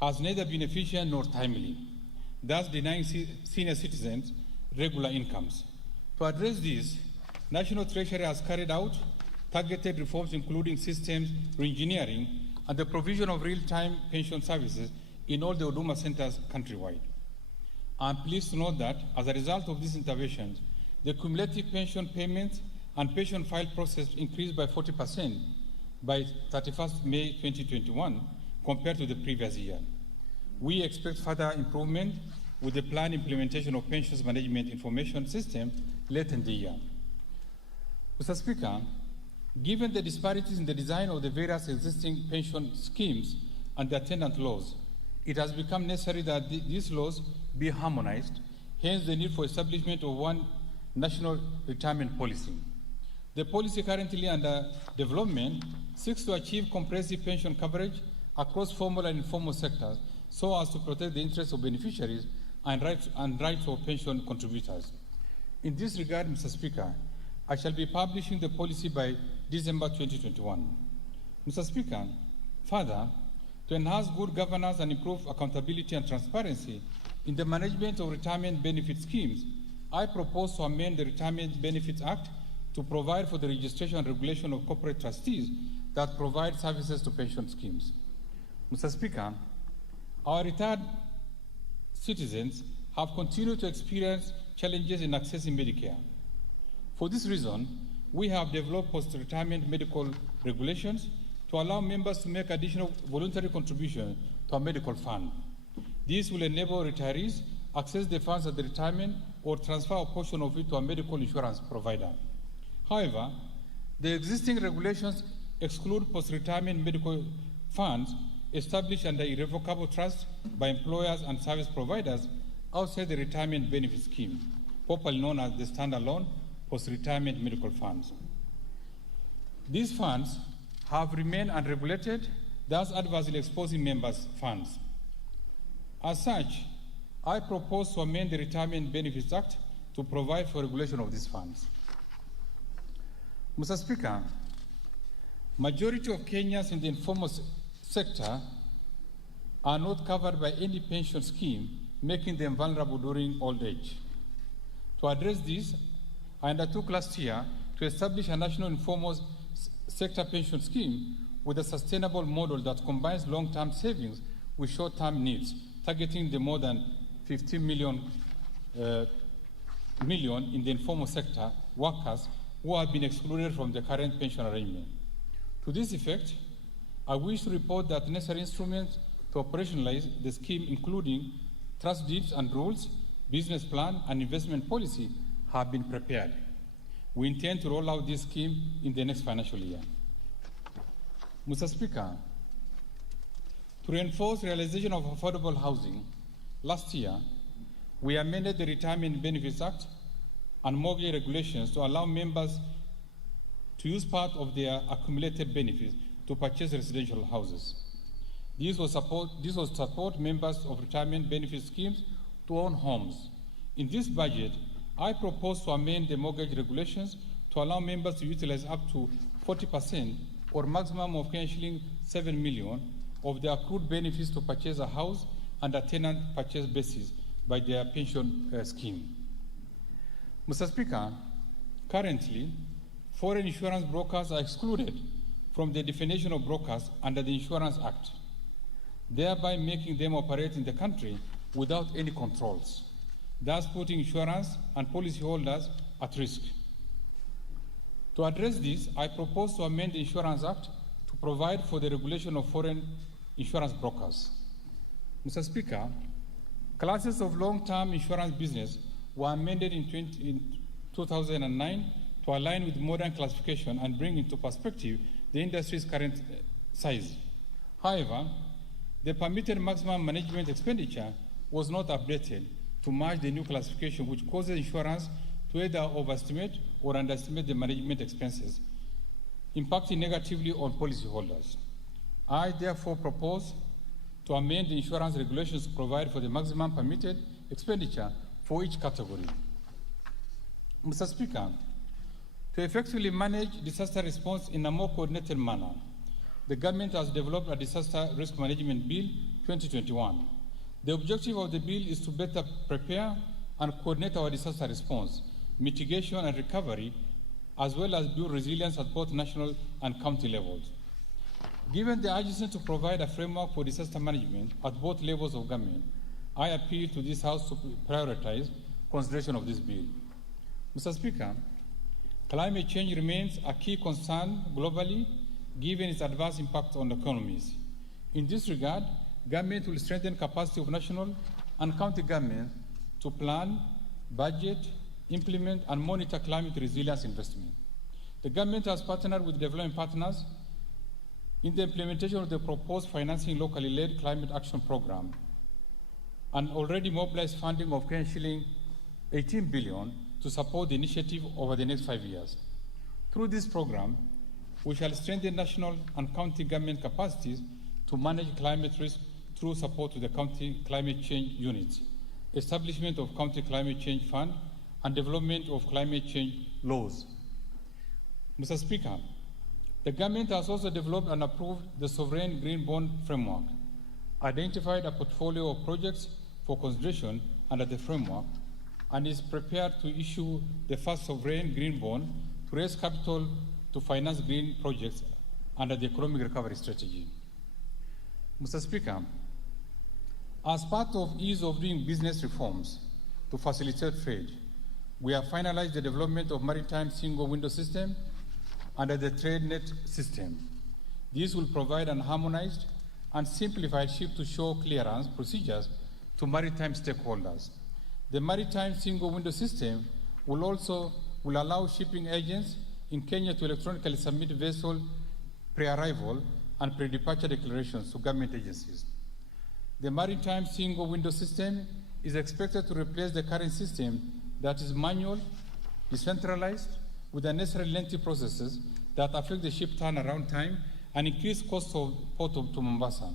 has neither been efficient nor timely, thus denying senior citizens regular incomes. To address this, National Treasury has carried out targeted reforms including systems reengineering and the provision of real-time pension services in all the Huduma centers countrywide. I am pleased to note that as a result of these interventions, the cumulative pension payments and pension file process increased by 40% by 31st May 2021 compared to the previous year. We expect further improvement with the planned implementation of pensions management information system late in the year. Mr. Speaker, given the disparities in the design of the various existing pension schemes and the attendant laws, it has become necessary that these laws be harmonized, hence the need for establishment of one national retirement policy. The policy currently under development seeks to achieve comprehensive pension coverage across formal and informal sectors so as to protect the interests of beneficiaries and rights of pension contributors. In this regard, Mr. Speaker, I shall be publishing the policy by December 2021. Mr. Speaker, further, to enhance good governance and improve accountability and transparency in the management of retirement benefit schemes, I propose to amend the Retirement Benefits Act to provide for the registration and regulation of corporate trustees that provide services to pension schemes. Mr. Speaker, our retired citizens have continued to experience challenges in accessing Medicare. For this reason, we have developed post-retirement medical regulations to allow members to make additional voluntary contributions to a medical fund. This will enable retirees access the funds at the retirement or transfer a portion of it to a medical insurance provider. However, the existing regulations exclude post-retirement medical funds established under irrevocable trust by employers and service providers outside the retirement benefit scheme, popularly known as the standalone post-retirement medical funds. These funds have remained unregulated, thus adversely exposing members' funds. As such, I propose to amend the Retirement Benefits Act to provide for regulation of these funds. Mr. Speaker, majority of Kenyans in the informal sector are not covered by any pension scheme, making them vulnerable during old age. To address this, I undertook last year to establish a national informal sector pension scheme with a sustainable model that combines long-term savings with short-term needs, targeting the more than 15 million in the informal sector workers who have been excluded from the current pension arrangement. To this effect, I wish to report that necessary instruments to operationalize the scheme, including trust deeds and rules, business plan, and investment policy, have been prepared. We intend to roll out this scheme in the next financial year. Mr. Speaker, to reinforce realization of affordable housing, last year, we amended the Retirement Benefits Act and mortgage regulations to allow members to use part of their accumulated benefits to purchase residential houses. This will support members of retirement benefit schemes to own homes. In this budget, I propose to amend the mortgage regulations to allow members to utilize up to 40% or maximum of shilling 7 million of their accrued benefits to purchase a house and a tenant purchase basis by their pension scheme. Mr. Speaker, currently, foreign insurance brokers are excluded from the definition of brokers under the Insurance Act, thereby making them operate in the country without any controls, thus putting insurance and policyholders at risk. To address this, I propose to amend the Insurance Act to provide for the regulation of foreign insurance brokers. Mr. Speaker, classes of long-term insurance business were amended in 2009 to align with modern classification and bring into perspective the industry's current size. However, the permitted maximum management expenditure was not updated to match the new classification, which causes insurance to either overestimate or underestimate the management expenses, impacting negatively on policyholders. I therefore propose to amend the insurance regulations to provide for the maximum permitted expenditure for each category. Mr. Speaker, To effectively manage disaster response in a more coordinated manner, the government has developed a Disaster Risk Management Bill 2021. The objective of the bill is to better prepare and coordinate our disaster response, mitigation and recovery, as well as build resilience at both national and county levels. Given the urgency to provide a framework for disaster management at both levels of government, I appeal to this House to prioritize consideration of this bill. Mr. Speaker, climate change remains a key concern globally, given its adverse impact on economies. In this regard, government will strengthen capacity of national and county governments to plan, budget, implement, and monitor climate resilience investment. The government has partnered with development partners in the implementation of the proposed financing locally led climate action program and already mobilized funding of shilling 18 billion to support the initiative over the next 5 years. Through this program, we shall strengthen national and county government capacities to manage climate risk through support to the county climate change units, establishment of county climate change fund, and development of climate change laws. Mr. Speaker, the government has also developed and approved the Sovereign Green Bond Framework, identified a portfolio of projects for consideration under the framework, and is prepared to issue the first sovereign green bond to raise capital to finance green projects under the economic recovery strategy. Mr. Speaker, as part of ease of doing business reforms to facilitate trade, we have finalized the development of maritime single window system under the TradeNet system. This will provide an harmonized and simplified ship-to-shore clearance procedures to maritime stakeholders. The maritime single window system will allow shipping agents in Kenya to electronically submit vessel pre-arrival and pre-departure declarations to government agencies. The maritime single window system is expected to replace the current system that is manual, decentralized, with the necessary lengthy processes that affect the ship turnaround time and increase costs of port to Mombasa.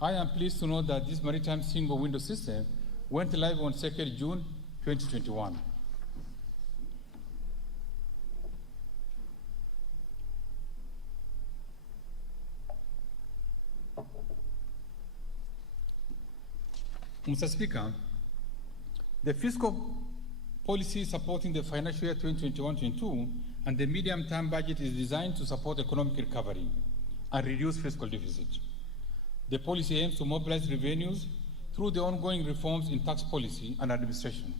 I am pleased to know that this maritime single window system went live on 2nd June 2021. Mr. Speaker, the fiscal policy supporting the financial year 2021-22 and the medium-term budget is designed to support economic recovery and reduce fiscal deficit. The policy aims to mobilize revenues through the ongoing reforms in tax policy and administration.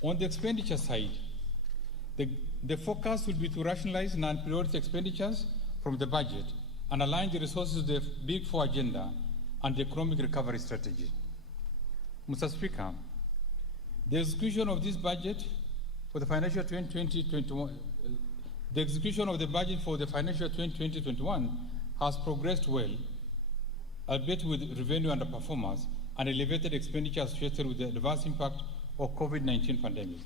On the expenditure side, the focus will be to rationalize non-priority expenditures from the budget and align the resources to the Big Four agenda and the economic recovery strategy. Mr. Speaker, the execution of this budget for the financial 2020-21, the execution of the budget for the financial 2020-21 has progressed well, albeit with revenue underperformance and elevated expenditure associated with the adverse impact of COVID-19 pandemic.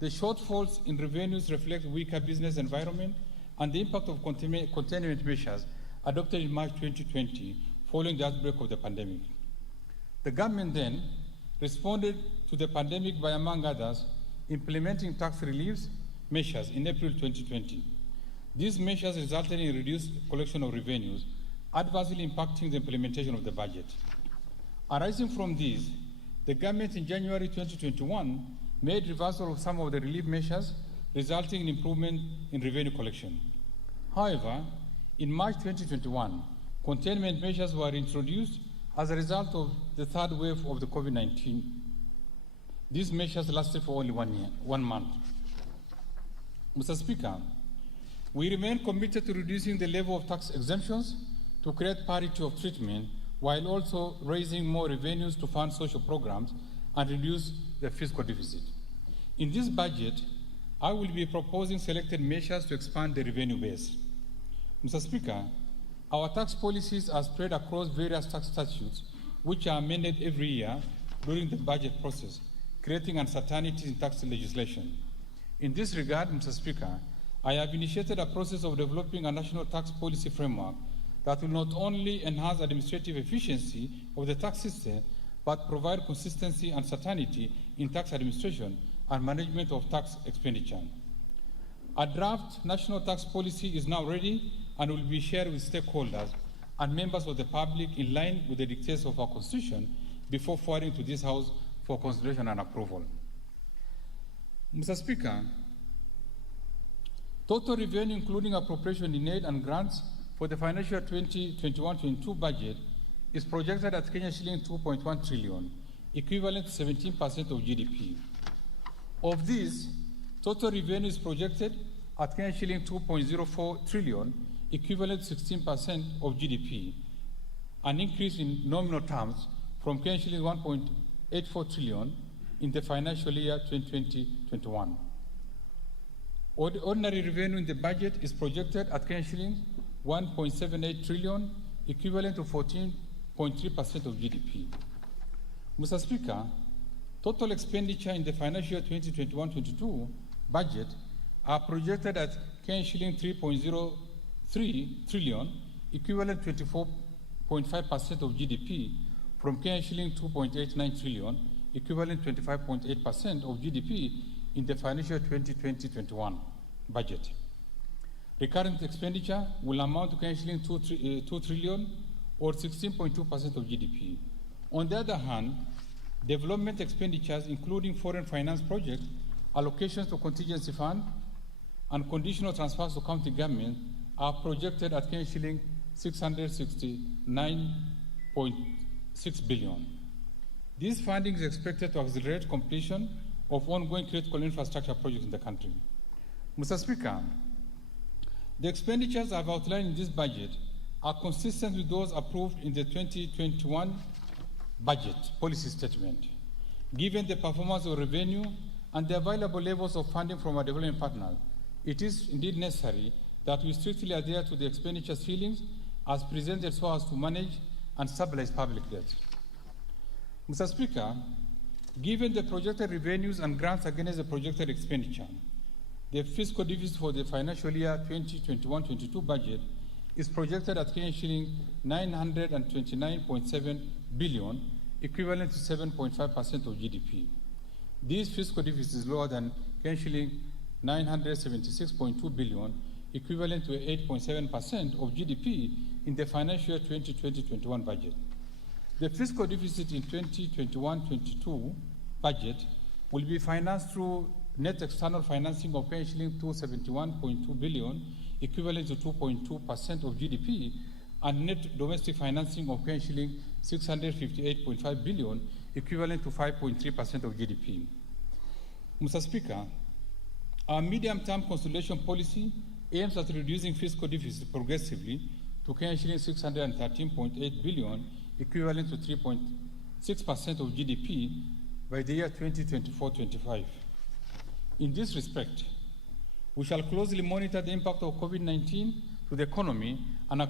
The shortfalls in revenues reflect weaker business environment and the impact of containment measures adopted in March 2020 following the outbreak of the pandemic. The government then responded to the pandemic by, among others, implementing tax reliefs measures in April 2020. These measures resulted in reduced collection of revenues, adversely impacting the implementation of the budget. Arising from this, the government in January 2021 made reversal of some of the relief measures, resulting in improvement in revenue collection. However, in March 2021, containment measures were introduced as a result of the third wave of the COVID-19. These measures lasted for only 1 month. Mr. Speaker, we remain committed to reducing the level of tax exemptions to create parity of treatment while also raising more revenues to fund social programs and reduce the fiscal deficit. In this budget, I will be proposing selected measures to expand the revenue base. Mr. Speaker, our tax policies are spread across various tax statutes, which are amended every year during the budget process, creating uncertainties in tax legislation. In this regard, Mr. Speaker, I have initiated a process of developing a national tax policy framework that will not only enhance administrative efficiency of the tax system, but provide consistency and certainty in tax administration and management of tax expenditure. A draft national tax policy is now ready and will be shared with stakeholders and members of the public in line with the dictates of our Constitution before forwarding to this House for consideration and approval. Mr. Speaker, total revenue, including appropriation in aid and grants for the financial year 2021-22 budget is projected at Kenya shilling 2.1 trillion, equivalent to 17% of GDP. Of this, total revenue is projected at Kenya shilling 2.04 trillion, equivalent to 16% of GDP, an increase in nominal terms from Kenya shilling 1.84 trillion in the financial year 2020-21. Ordinary revenue in the budget is projected at Kenya shilling 1.78 trillion, equivalent to 14.3% of GDP. Mr. Speaker, total expenditure in the financial year 2021-22 budget are projected at Kenya shilling 3.03 trillion, equivalent to 24.5% of GDP, from Kenya shilling 2.89 trillion, equivalent to 25.8% of GDP in the financial year 2020-21 budget. Recurrent expenditure will amount to Kenya shilling 2 trillion or 16.2% of GDP. On the other hand, development expenditures, including foreign finance projects, allocations to contingency fund, and conditional transfers to county government are projected at Kenya shilling 669.6 billion. This funding is expected to accelerate completion of ongoing critical infrastructure projects in the country. Mr. Speaker, the expenditures I've outlined in this budget are consistent with those approved in the 2021 budget policy statement. Given the performance of revenue and the available levels of funding from our development partners, it is indeed necessary that we strictly adhere to the expenditure ceilings as presented so as to manage and stabilize public debt. Mr. Speaker, given the projected revenues and grants against the projected expenditure, the fiscal deficit for the financial year 2021-22 budget is projected at Kenya shilling 929.7 billion, equivalent to 7.5% of GDP. This fiscal deficit is lower than Kenya shilling 976.2 billion, equivalent to 8.7% of GDP in the financial year 2020-21 budget. The fiscal deficit in 2021-22 budget will be financed through net external financing of Kenya shilling 271.2 billion, equivalent to 2.2% of GDP, and net domestic financing of Kenya shilling 658.5 billion, equivalent to 5.3% of GDP. Mr. Speaker, our medium-term consolidation policy aims at reducing fiscal deficit progressively to Kenya shilling 613.8 billion, equivalent to 3.6% of GDP by the year 2024-25. In this respect, we shall closely monitor the impact of COVID-19 to the economy and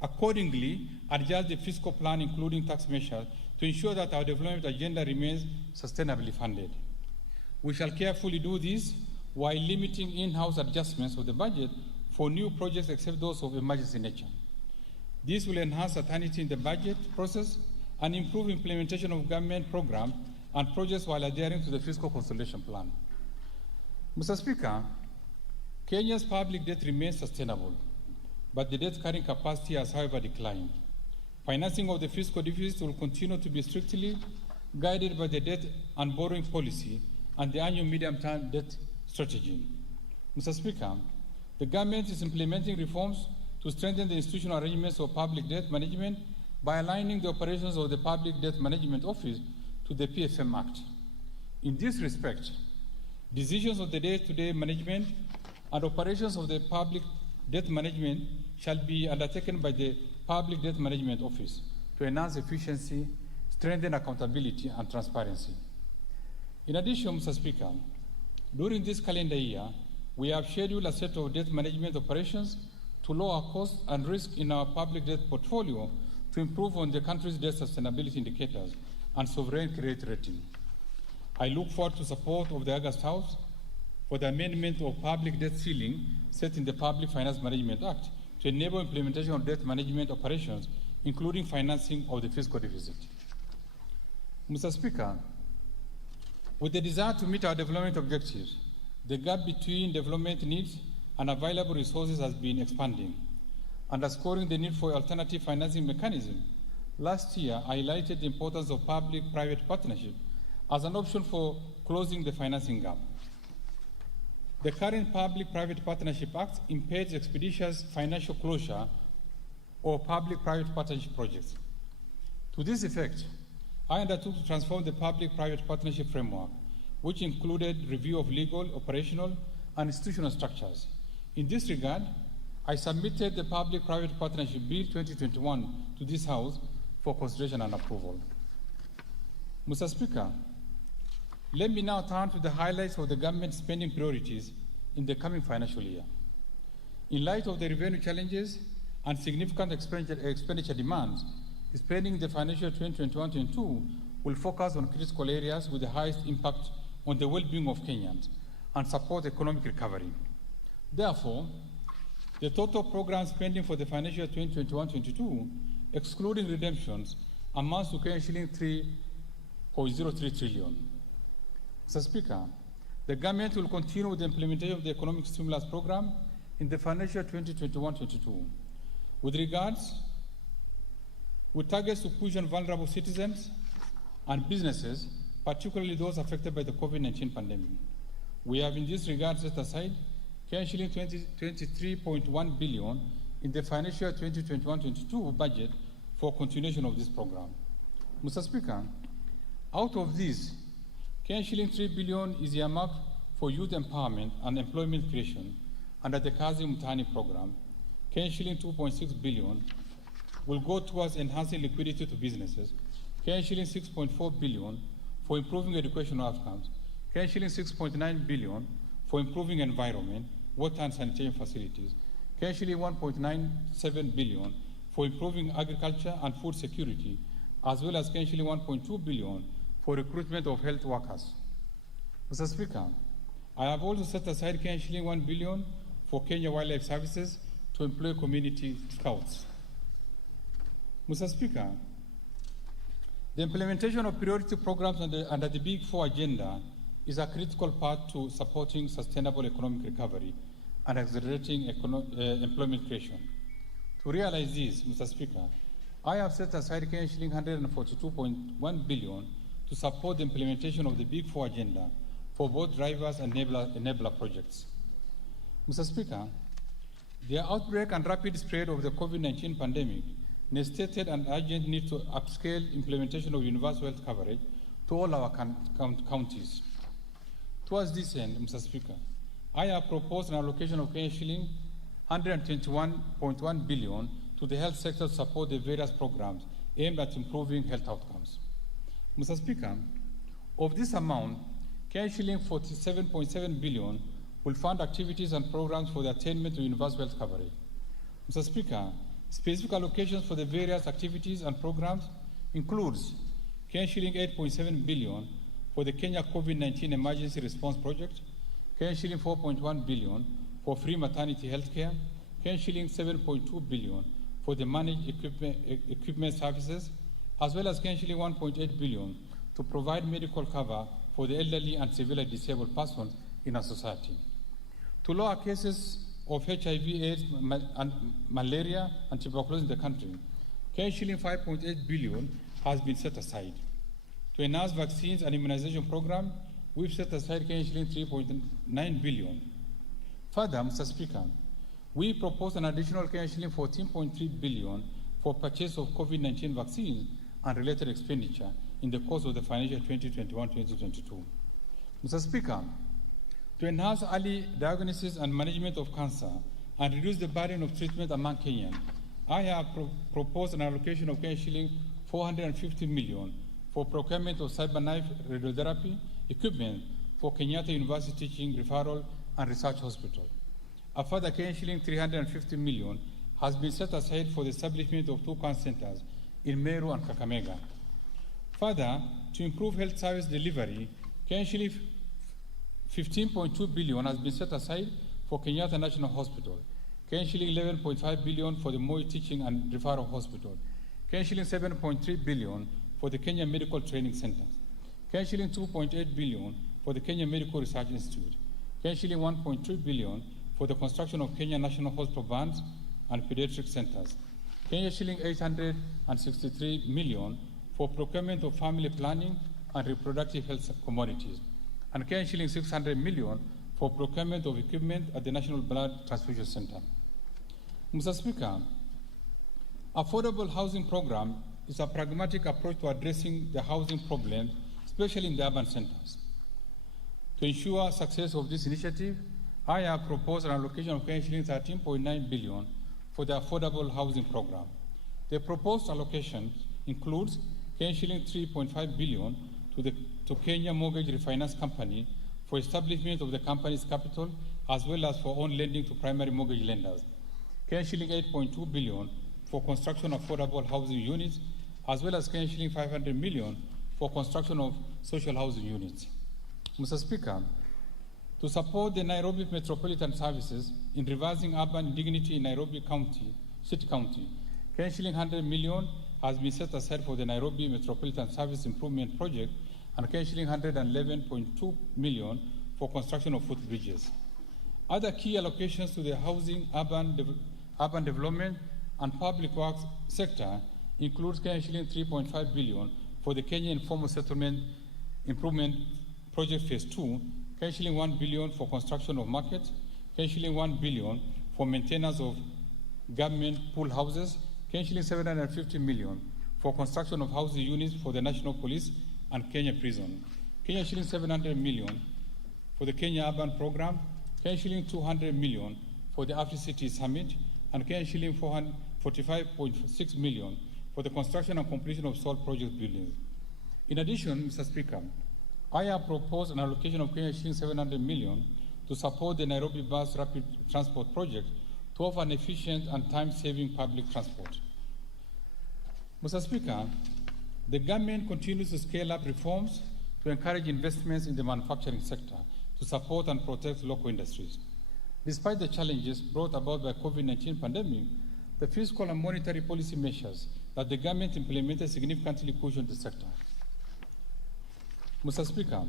accordingly adjust the fiscal plan, including tax measures, to ensure that our development agenda remains sustainably funded. We shall carefully do this while limiting in-house adjustments of the budget for new projects except those of emergency nature. This will enhance certainty in the budget process and improve implementation of government programs and projects while adhering to the fiscal consolidation plan. Mr. Speaker, Kenya's public debt remains sustainable, but the debt carrying capacity has, however, declined. Financing of the fiscal deficit will continue to be strictly guided by the debt and borrowing policy and the annual medium-term debt strategy. Mr. Speaker, the government is implementing reforms to strengthen the institutional arrangements of public debt management by aligning the operations of the Public Debt Management Office to the PFM Act. In this respect, decisions of the day-to-day management and operations of the public debt management shall be undertaken by the Public Debt Management Office to enhance efficiency, strengthen accountability, and transparency. In addition, Mr. Speaker, during this calendar year, we have scheduled a set of debt management operations to lower costs and risk in our public debt portfolio to improve on the country's debt sustainability indicators and sovereign credit rating. I look forward to support of the August House for the amendment of public debt ceiling set in the Public Finance Management Act to enable implementation of debt management operations, including financing of the fiscal deficit. Mr. Speaker, with the desire to meet our development objectives The gap between development needs and available resources has been expanding, underscoring the need for alternative financing mechanisms. Last year, I highlighted the importance of public-private partnership as an option for closing the financing gap. The current Public-Private Partnership Act impairs expeditious financial closure of public-private partnership projects. To this effect, I undertook to transform the public-private partnership framework, which included review of legal, operational, and institutional structures. In this regard, I submitted the Public-Private Partnership Bill 2021 to this House for consideration and approval. Mr. Speaker, let me now turn to the highlights of the government spending priorities in the coming financial year. In light of the revenue challenges and significant expenditure demands, spending in the financial year 2021-22 will focus on critical areas with the highest impact on the well-being of Kenyans and support economic recovery. Therefore, the total program spending for the financial year 2021-22, excluding redemptions, amounts to shilling 3.03 trillion. Mr. Speaker, the government will continue with the implementation of the economic stimulus program in the financial year 2021-22. With targets to cushion vulnerable citizens and businesses, particularly those affected by the COVID-19 pandemic. We have in this regard set aside shilling 23.1 billion in the financial year 2021-22 budget for continuation of this program. Mr. Speaker, out of this, shilling 3 billion is earmarked for youth empowerment and employment creation under the KBC Online program. Shilling 2.6 billion will go towards enhancing liquidity to businesses. Shilling 6.4 billion for improving educational outcomes. Shilling 6.9 billion for improving environment, water and sanitation facilities. Shilling 1.97 billion for improving agriculture and food security, as well as shilling 1.2 billion for recruitment of health workers. Mr. Speaker, I have also set aside shilling 1 billion for Kenya Wildlife Services to employ community scouts. Mr. Speaker, the implementation of priority programs under the Big Four agenda is a critical part to supporting sustainable economic recovery and accelerating employment creation. To realize this, Mr. Speaker, I have set aside shilling 142.1 billion to support the implementation of the Big Four agenda for both drivers and enabler projects. Mr. Speaker, the outbreak and rapid spread of the COVID-19 pandemic necessitated an urgent need to upscale implementation of universal health coverage to all our counties. Towards this end, Mr. Speaker, I have proposed an allocation of shilling 121.1 billion to the health sector to support the various programs aimed at improving health outcomes. Mr. Speaker, of this amount, shilling 47.7 billion will fund activities and programs for the attainment of universal health coverage. Mr. Speaker, specific allocations for the various activities and programs includes shilling 8.7 billion for the Kenya COVID-19 Emergency Response Project, shilling 4.1 billion for free maternity health care, shilling 7.2 billion for the managed equipment services, as well as shilling 1.8 billion to provide medical cover for the elderly and severely disabled persons in our society. To lower cases of HIV, AIDS, and malaria and tuberculosis in the country, shilling 5.8 billion has been set aside. To enhance vaccines and immunization program, we've set aside shilling 3.9 billion. Further, Mr. Speaker, we propose an additional shilling 14.3 billion for purchase of COVID-19 vaccines and related expenditure in the course of the financial 2021-2022. Mr. Speaker, to enhance early diagnosis and management of cancer and reduce the burden of treatment among Kenyans, I have proposed an allocation of shilling 450 million for procurement of cyberknife radiotherapy equipment for Kenyatta University Teaching, Referral and Research Hospital. A further shilling 350 million has been set aside for the establishment of 2 cancer centers in Meru and Kakamega. Further, to improve health service delivery, shilling 15.2 billion has been set aside for Kenyatta National Hospital, shilling 11.5 billion for the Moi Teaching and Referral Hospital, shilling 7.3 billion for the Kenya Medical Training Centers, shilling 2.8 billion for the Kenya Medical Research Institute, Kenya shilling 1.3 billion for the construction of Kenya National Hospital Vans and Pediatric Centers. Kenya shilling 863 million for procurement of family planning and reproductive health commodities. And Kenya shilling 600 million for procurement of equipment at the National Blood Transfusion Center. Mr. Speaker, affordable housing program is a pragmatic approach to addressing the housing problem, especially in the urban centers. To ensure success of this initiative, I have proposed an allocation of Kenya shilling 13.9 billion for the affordable housing program. The proposed allocation includes Kenya shilling 3.5 billion to Kenya Mortgage Refinance Company for establishment of the company's capital, as well as for own lending to primary mortgage lenders. Kenya shilling 8.2 billion for construction of affordable housing units, as well as Kenya shilling 500 million for construction of social housing units. Mr. Speaker, to support the Nairobi Metropolitan Services in reversing urban indignity in Nairobi City County, Kenya shilling 100 million has been set aside for the Nairobi Metropolitan Service Improvement Project, and Kenya shilling 111.2 million for construction of footbridges. Other key allocations to the housing, urban development, and public works sector includes Kenya shilling 3.5 billion for the Kenya Informal Settlement Improvement Project Phase 2, Kenya shilling 1 billion for construction of markets, Kenya shilling 1 billion for maintenance of government pool houses, Kenya shilling 750 million for construction of housing units for the National Police and Kenya Prison, Kenya shilling 700 million for the Kenya Urban Program, Kenya shilling 200 million for the Afri-City Summit, and Kenya shilling 445.6 million for the construction and completion of salt project buildings. In addition, Mr. Speaker, I have proposed an allocation of Kenya shilling 700 million to support the Nairobi Bus Rapid Transport Project to offer an efficient and time-saving public transport. Mr. Speaker, the government continues to scale up reforms to encourage investments in the manufacturing sector to support and protect local industries. Despite the challenges brought about by COVID-19 pandemic, the fiscal and monetary policy measures that the government implemented significantly cushioned the sector. Mr. Speaker,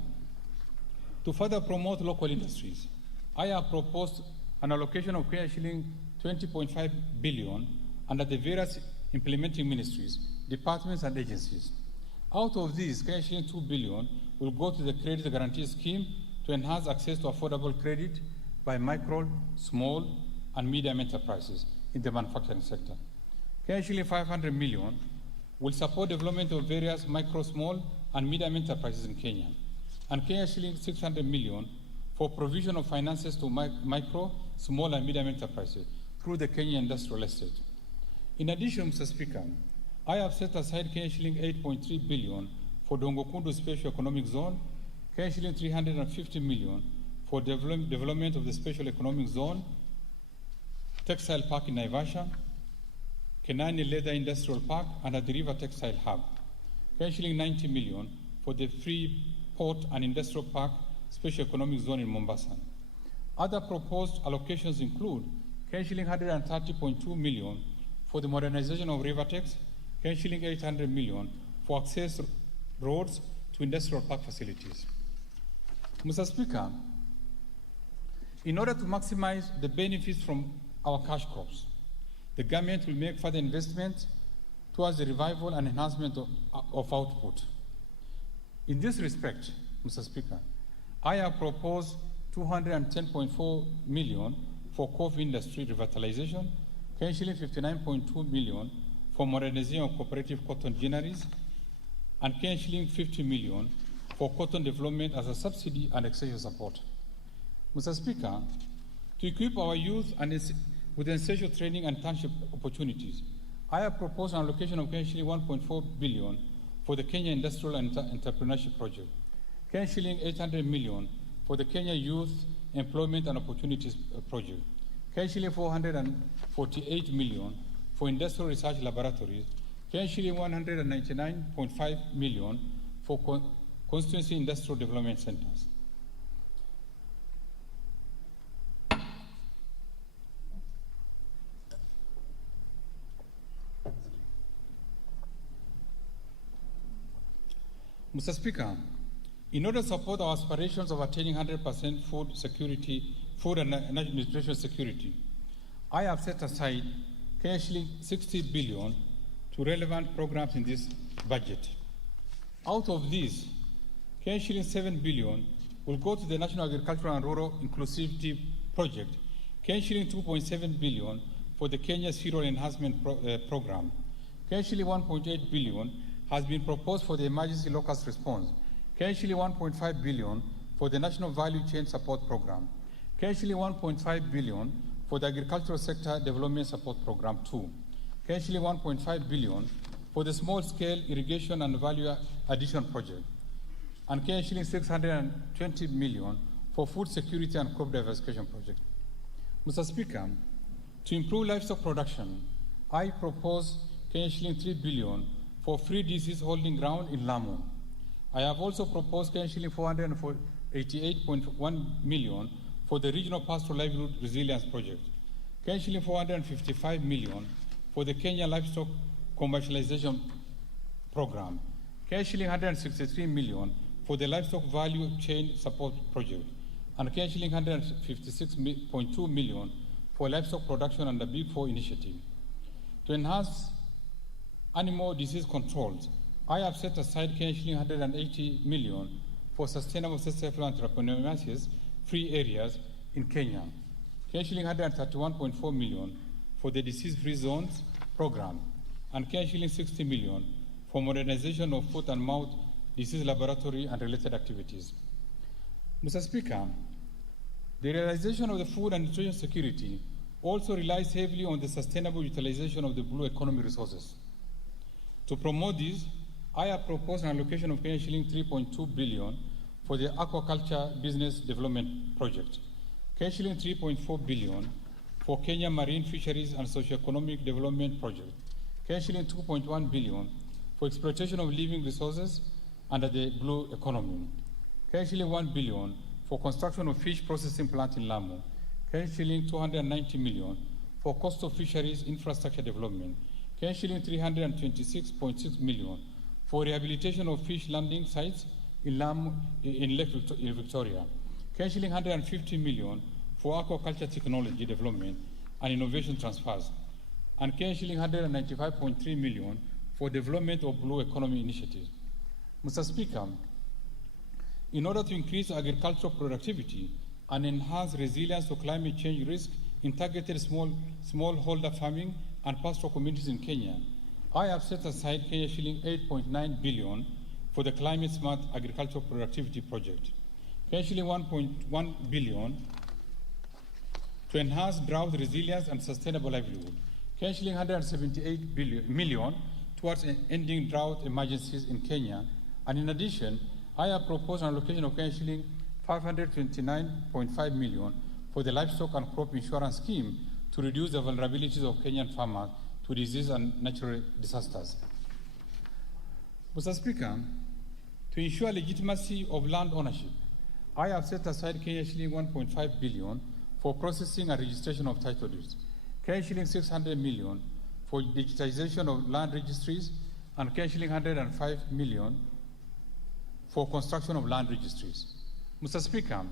to further promote local industries, I have proposed an allocation of Kenya shilling 20.5 billion under the various implementing ministries, departments, and agencies. Out of these, Kenya shilling 2 billion will go to the Credit Guarantee Scheme to enhance access to affordable credit by micro, small, and medium enterprises in the manufacturing sector. Kenya shilling 500 million will support development of various micro, small, and medium enterprises in Kenya, and Kenya shilling 600 million for provision of finances to micro, small, and medium enterprises through the Kenya Industrial Estate. In addition, Mr. Speaker, I have set aside Kenya shilling 8.3 billion for Dongokundu Special Economic Zone, Kenya shilling 350 million for development of the Special Economic Zone, Textile Park in Naivasha, Kenani Leather Industrial Park, and at the River Textile Hub. Kenya shilling 90 million for the Free Port and Industrial Park Special Economic Zone in Mombasa. Other proposed allocations include Kenya shilling 130.2 million for the modernization of Rivertex, Kenya shilling 800 million for access roads to industrial park facilities. Mr. Speaker, in order to maximize the benefits from our cash crops, the government will make further investments towards the revival and enhancement of output. In this respect, Mr. Speaker, I have proposed 210.4 million for coffee industry revitalization, Kenya shilling 59.2 million for modernization of cooperative cotton ginneries, and Kenya shilling 50 million for cotton development as a subsidy and extension support. Mr. Speaker, to equip our youth with essential training and internship opportunities, I have proposed an allocation of Kenya shilling 1.4 billion for the Kenya Industrial and Entrepreneurship Project, Kenya shilling 800 million for the Kenya Youth Employment and Opportunities Project, Kenya shilling 448 million for industrial research laboratories, Kenya shilling 199.5 million for constituency industrial development centers. Mr. Speaker, In order to support our aspirations of attaining 100% food and nutrition security, I have set aside Kenya 60 billion to relevant programs in this budget. Out of this, Kenya 7 billion will go to the National Agricultural and Rural Inclusivity Project, Kenya 2.7 billion for the Kenya Cereal Enhancement Program. Kenya 1.8 billion has been proposed for the Emergency Locust Response. Kenya 1.5 billion for the National Value Chain Support Program. Kenya 1.5 billion for the Agricultural Sector Development Support Program 2. Kenya 1.5 billion for the Small Scale Irrigation and Value Addition Project. And Kenya 620 million for Food Security and Crop Diversification Project. Mr. Speaker, to improve livestock production, I propose Kenya 3 billion for free disease holding ground in Lamu. I have also proposed Kenya 488.1 million for the Regional Pastoral Livelihood Resilience Project, Kenya 455 million for the Kenya Livestock Commercialization Program, Kenya 163 million for the Livestock Value Chain Support Project, and Kenya 156.2 million for livestock production under Big Four initiative. To enhance animal disease controls, I have set aside Kenya 180 million for sustainable successful entrepreneurship free areas in Kenya, Kenya 131.4 million for the disease-free zones program, and Kenya 60 million for modernization of foot and mouth disease laboratory and related activities. Mr. Speaker, the realization of the food and nutrition security also relies heavily on the sustainable utilization of the blue economy resources. To promote this, I have proposed an allocation of Kenya 3.2 billion for the aquaculture business development project, Kenya 3.4 billion for Kenya Marine Fisheries and Socioeconomic Development Project, Kenya 2.1 billion for exploitation of living resources under the blue economy, Kenya 1 billion for construction of fish processing plant in Lamu, Kenya 290 million for coastal fisheries infrastructure development, Kenya 326.6 million for rehabilitation of fish landing sites in Lamu, in Lake Victoria, Kenya 150 million for aquaculture technology development and innovation transfers, and Kenya 195.3 million for development of blue economy initiatives. Mr. Speaker, in order to increase agricultural productivity and enhance resilience to climate change risk in targeted smallholder farming and pastoral communities in Kenya, I have set aside Kenya 8.9 billion for the Climate Smart Agricultural Productivity Project, Kenya 1.1 billion to enhance drought resilience and sustainable livelihood, Kenya 178 million towards ending drought emergencies in Kenya, and in addition, I have proposed an allocation of Kenya 529.5 million for the livestock and crop insurance scheme to reduce the vulnerabilities of Kenyan farmers to disease and natural disasters. Mr. Speaker, to ensure legitimacy of land ownership, I have set aside Kenya 1.5 billion for processing and registration of title deeds, Kenya 600 million for digitization of land registries, and Kenya 105 million for construction of land registries. Mr. Speaker,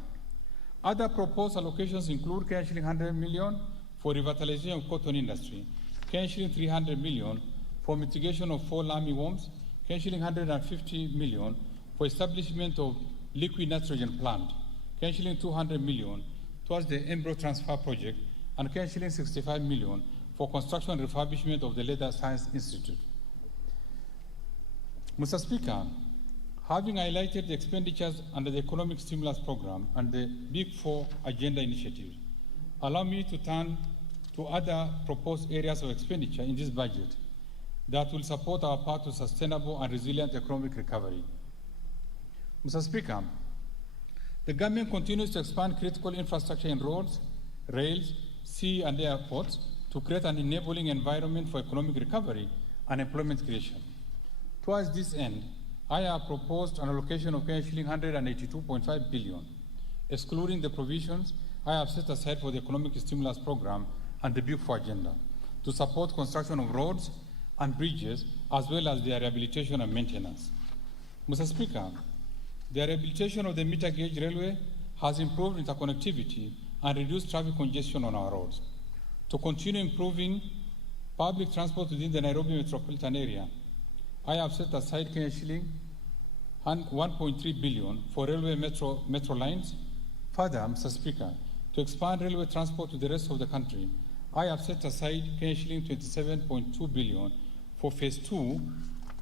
other proposed allocations include Kenya 100 million for revitalization of cotton industry, Kenya 300 million for mitigation of fall armyworms, Kenya 150 million for establishment of liquid nitrogen plant, Kenya 200 million towards the embryo transfer project, and Kenya 65 million for construction and refurbishment of the Leather Science Institute. Mr. Speaker, having highlighted the expenditures under the Economic Stimulus Program and the Big Four Agenda Initiative, allow me to turn to other proposed areas of expenditure in this budget that will support our path to sustainable and resilient economic recovery. Mr. Speaker, the government continues to expand critical infrastructure in roads, rails, sea and airports to create an enabling environment for economic recovery and employment creation. Towards this end, I have proposed an allocation of 182.5 billion, excluding the provisions I have set aside for the Economic Stimulus Program and the Big Four Agenda, to support construction of roads and bridges, as well as their rehabilitation and maintenance. Mr. Speaker, The rehabilitation of the meter gauge railway has improved interconnectivity and reduced traffic congestion on our roads. To continue improving public transport within the Nairobi metropolitan area, I have set aside Kenya shilling 1.3 billion for railway metro lines. Further, Mr. Speaker, to expand railway transport to the rest of the country, I have set aside Kenya shilling 27.2 billion for phase 2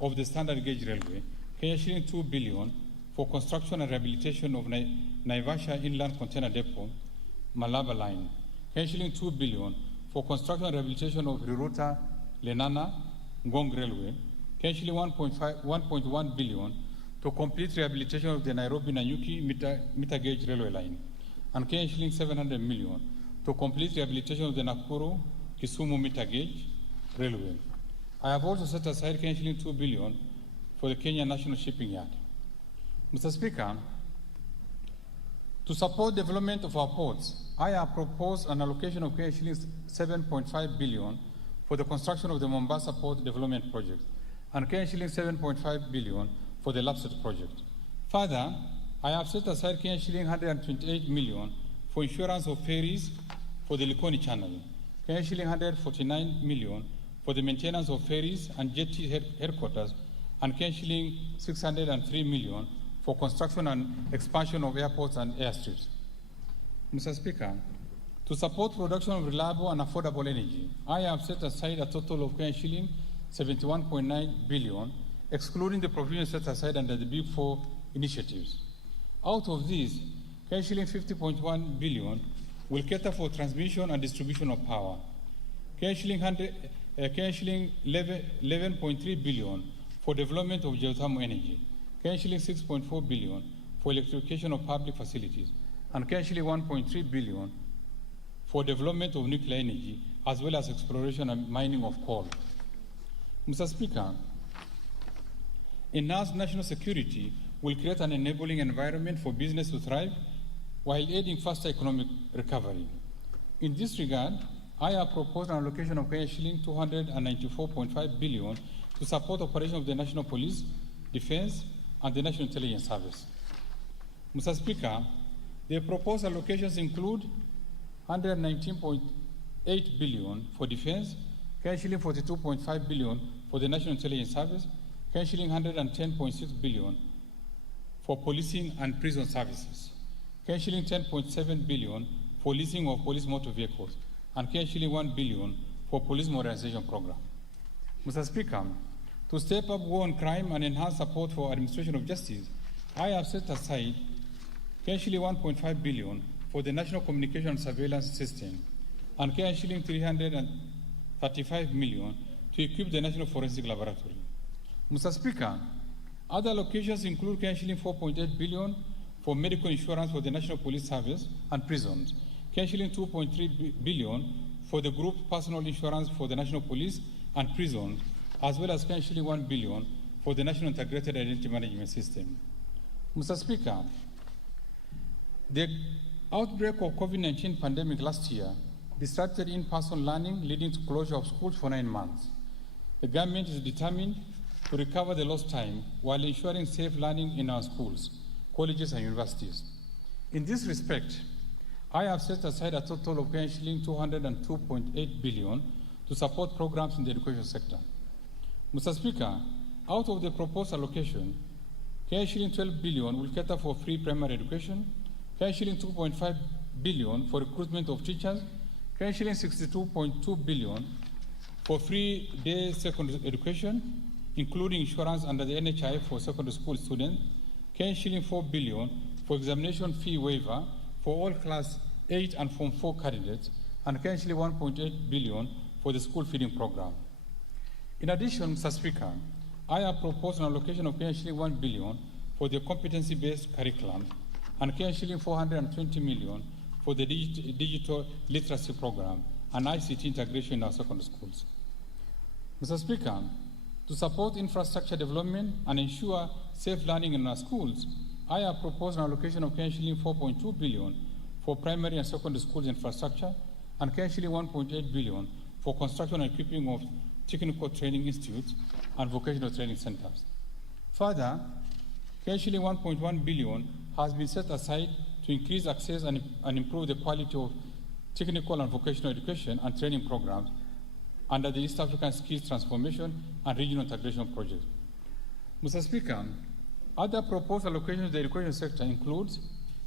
of the standard gauge railway, Kenya shilling 2 billion for construction and rehabilitation of Naivasha Inland Container Depot, Malaba Line, Kenya shilling 2 billion for construction and rehabilitation of Riruta, Lenana, Ngong Railway, Kenya shilling 1.1 billion to complete rehabilitation of the Nairobi-Nanyuki meter gauge railway line, and Kenya shilling 700 million to complete rehabilitation of the Nakuru-Kisumu meter gauge railway. I have also set aside Kenya shilling 2 billion for the Kenya National Shipping Yard. Mr. Speaker, to support development of our ports, I have proposed an allocation of Kenya shillings 7.5 billion for the construction of the Mombasa Port Development Project, and Kenya shillings 7.5 billion for the LAPSSET project. Further, I have set aside Kenya shilling 128 million for insurance of ferries for the Likoni Channel, Kenya shilling 149 million for the maintenance of ferries and jetty headquarters, and Kenya shilling 603 million for construction and expansion of airports and airstrips. Mr. Speaker, to support production of reliable and affordable energy, I have set aside a total of Kenya shilling 71.9 billion, excluding the provisions set aside under the Big Four initiatives. Out of these, Kenya shilling 50.1 billion will cater for transmission and distribution of power. Kenya shilling 11.3 billion for development of geothermal energy. Kenya shilling 6.4 billion for electrification of public facilities, and Kenya shilling 1.3 billion for development of nuclear energy, as well as exploration and mining of coal. Mr. Speaker, enhanced national security will create an enabling environment for business to thrive while aiding faster economic recovery. In this regard, I have proposed an allocation of Kenya shilling 294.5 billion to support operation of the National Police, Defense, and the National Intelligence Service. Mr. Speaker, the proposed allocations include 119.8 billion for defense, Kenya shilling 42.5 billion for the National Intelligence Service, Kenya shilling 110.6 billion for policing and prison services, Kenya shilling 10.7 billion for leasing of police motor vehicles, and Kenya shilling 1 billion for police modernization program. Mr. Speaker, to step up war on crime and enhance support for administration of justice, I have set aside Kenya shilling 1.5 billion for the National Communication and Surveillance System, and Kenya shilling 335 million to equip the National Forensic Laboratory. Mr. Speaker, other allocations include Kenya shilling 4.8 billion for medical insurance for the National Police Service and prisons, Kenya shilling 2.3 billion for the group personal insurance for the National Police and prisons, as well as Kenya shilling 1 billion for the National Integrated Identity Management System. Mr. Speaker, the outbreak of COVID-19 pandemic last year disrupted in-person learning, leading to closure of schools for 9 months. The government is determined to recover the lost time while ensuring safe learning in our schools, colleges, and universities. In this respect, I have set aside a total of Kenya shilling 202.8 billion to support programs in the education sector. Mr. Speaker, out of the proposed allocation, Kenya shilling 12 billion will cater for free primary education, Kenya shilling 2.5 billion for recruitment of teachers, Kenya shilling 62.2 billion for free day secondary education, including insurance under the NHI for secondary school students, Kenya shilling 4 billion for examination fee waiver for all class 8 and Form 4 candidates, and Kenya shilling 1.8 billion for the school feeding program. In addition, Mr. Speaker, I have proposed an allocation of Kenya shilling 1 billion for the competency-based curriculum, and Kenya shilling 420 million for the digital literacy program and ICT integration in our secondary schools. Mr. Speaker, to support infrastructure development and ensure safe learning in our schools, I have proposed an allocation of Kenya shilling 4.2 billion for primary and secondary schools infrastructure, and Kenya shilling 1.8 billion for construction and equipping of technical training institutes and vocational training centers. Further, Shilling 1.1 billion has been set aside to increase access and improve the quality of technical and vocational education and training programs under the East African Skills Transformation and Regional Integration Project. Mr. Speaker, other proposed allocations to the education sector includes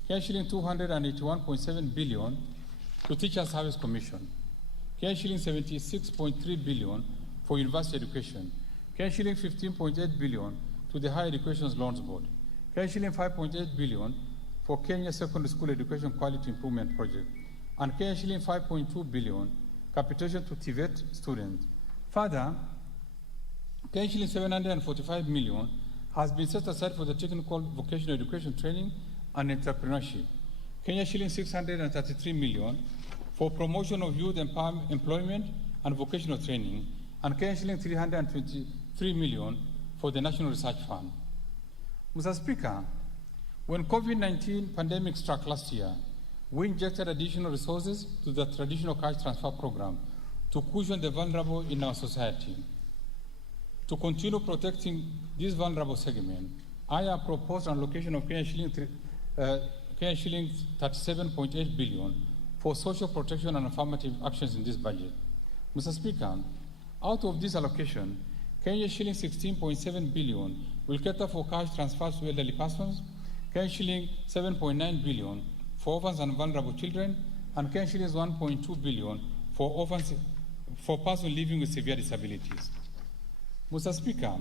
Shilling 281.7 billion to Teacher Service Commission, Shilling 76.3 billion for university education, Shilling 15.8 billion to the Higher Education Loans Board, Shilling 5.8 billion for Kenya Secondary School Education Quality Improvement Project, and Shilling 5.2 billion capitation to TVET students. Further, Shilling 745 million has been set aside for the technical vocational education training and entrepreneurship. Shilling 633 million for promotion of youth employment and vocational training, and Shilling 323 million for the National Research Fund. Mr. Speaker, when COVID-19 pandemic struck last year, we injected additional resources to the traditional cash transfer program to cushion the vulnerable in our society. To continue protecting this vulnerable segment, I have proposed an allocation of Shilling 37.8 billion for social protection and affirmative actions in this budget. Mr. Speaker, out of this allocation, Shilling 16.7 billion will cater for cash transfers to elderly persons, Shilling 7.9 billion for orphans and vulnerable children, and Shilling 1.2 billion for orphans for persons living with severe disabilities. Mr. Speaker,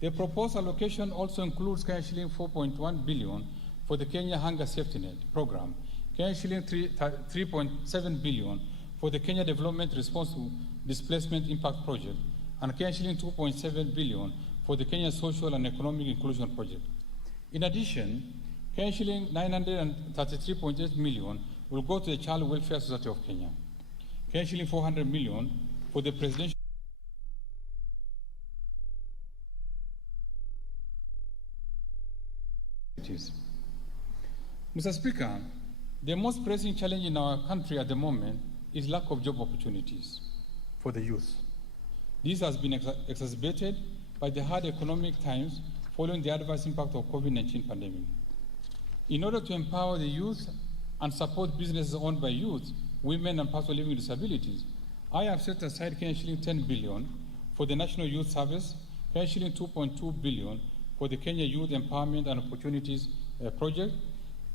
the proposed allocation also includes Shilling 4.1 billion for the Kenya Hunger Safety Net program, Shilling 3.7 billion for the Kenya Development Response to Displacement Impact Project, and Shilling 2.7 billion for the Kenya Social and Economic Inclusion Project. In addition, Shilling 933.8 million will go to the Child Welfare Society of Kenya, Shilling 400 million for the Presidential Mr. Speaker, the most pressing challenge in our country at the moment is lack of job opportunities for the youth. This has been exacerbated by the hard economic times following the adverse impact of COVID-19 pandemic. In order to empower the youth and support businesses owned by youth, women, and persons living with disabilities, I have set aside Shilling 10 billion for the National Youth Service, Shilling 2.2 billion for the Kenya Youth Empowerment and Opportunities Project,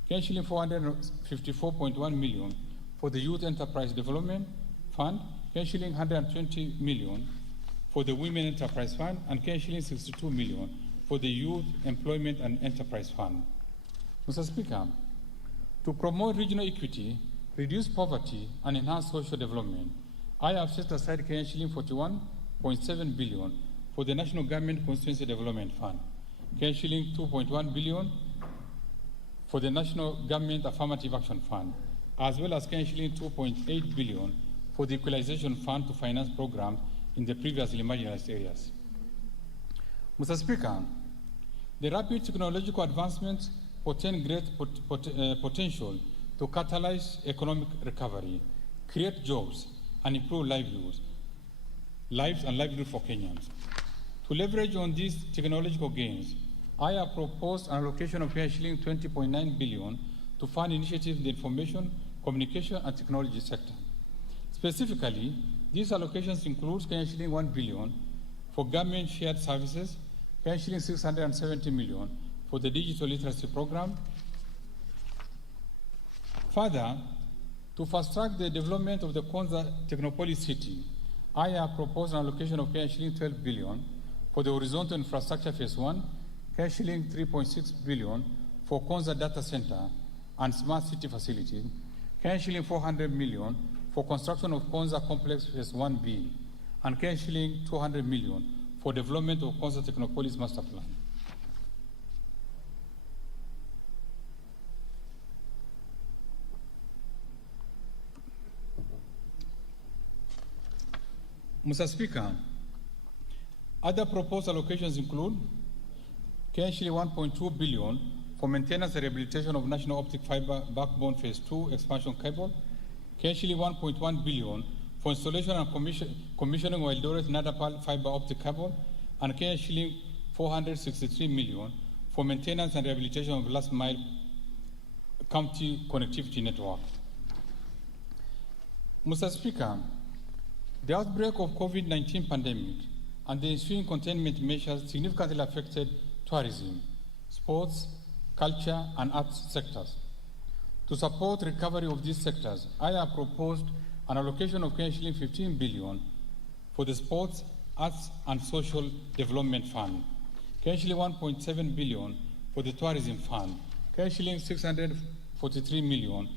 Shilling 454.1 million for the Youth Enterprise Development Fund, Shilling 120 million for the Women Enterprise Fund, and Shilling 62 million for the Youth Employment and Enterprise Fund. Mr. Speaker, to promote regional equity, reduce poverty, and enhance social development, I have set aside Shilling 41.7 billion for the National Government Constituency Development Fund, Shilling 2.1 billion for the National Government Affirmative Action Fund, as well as Shilling 2.8 billion for the Equalization Fund to finance programs in the previously marginalized areas. Mr. Speaker, the rapid technological advancements portend great potential to catalyze economic recovery, create jobs, and improve lives and livelihood for Kenyans. To leverage on these technological gains, I have proposed an allocation of Shilling 20.9 billion to fund initiatives in the information, communication, and technology sector. Specifically, these allocations include Shilling 1 billion for government shared services, Shilling 670 million for the digital literacy program. Further, to fast-track the development of the Konza Technopolis City, I have proposed an allocation of Shilling 12 billion for the horizontal infrastructure phase 1, Shilling 3.6 billion for Konza Data Center and Smart City Facility, Shilling 400 million for construction of Konza Complex phase 1B, and Shilling 200 million for development of Konza Technopolis Master Plan. Mr. Speaker, other proposed allocations include Shilling 1.2 billion for maintenance and rehabilitation of National Optic Fiber Backbone Phase 2 expansion cable, Shilling 1.1 billion for installation and commissioning of Eldoret Nadapal fiber optic cable, and Shilling 463 million for maintenance and rehabilitation of last mile county connectivity network. Mr. Speaker, the outbreak of COVID-19 pandemic and the ensuing containment measures significantly affected tourism, sports, culture, and arts sectors. To support recovery of these sectors, I have proposed an allocation of shilling 15 billion for the Sports, Arts, and Social Development Fund, shilling 1.7 billion for the Tourism Fund, shilling 643 million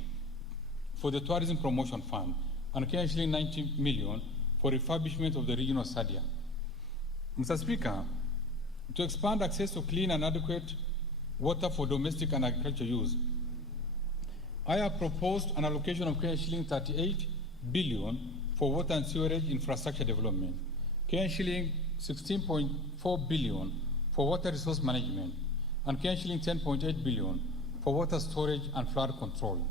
for the Tourism Promotion Fund, and shilling 90 million for refurbishment of the regional stadium. Mr. Speaker, to expand access to clean and adequate water for domestic and agricultural use, I have proposed an allocation of shilling 38 billion for water and sewerage infrastructure development, shilling 16.4 billion for water resource management, and shilling 10.8 billion for water storage and flood control.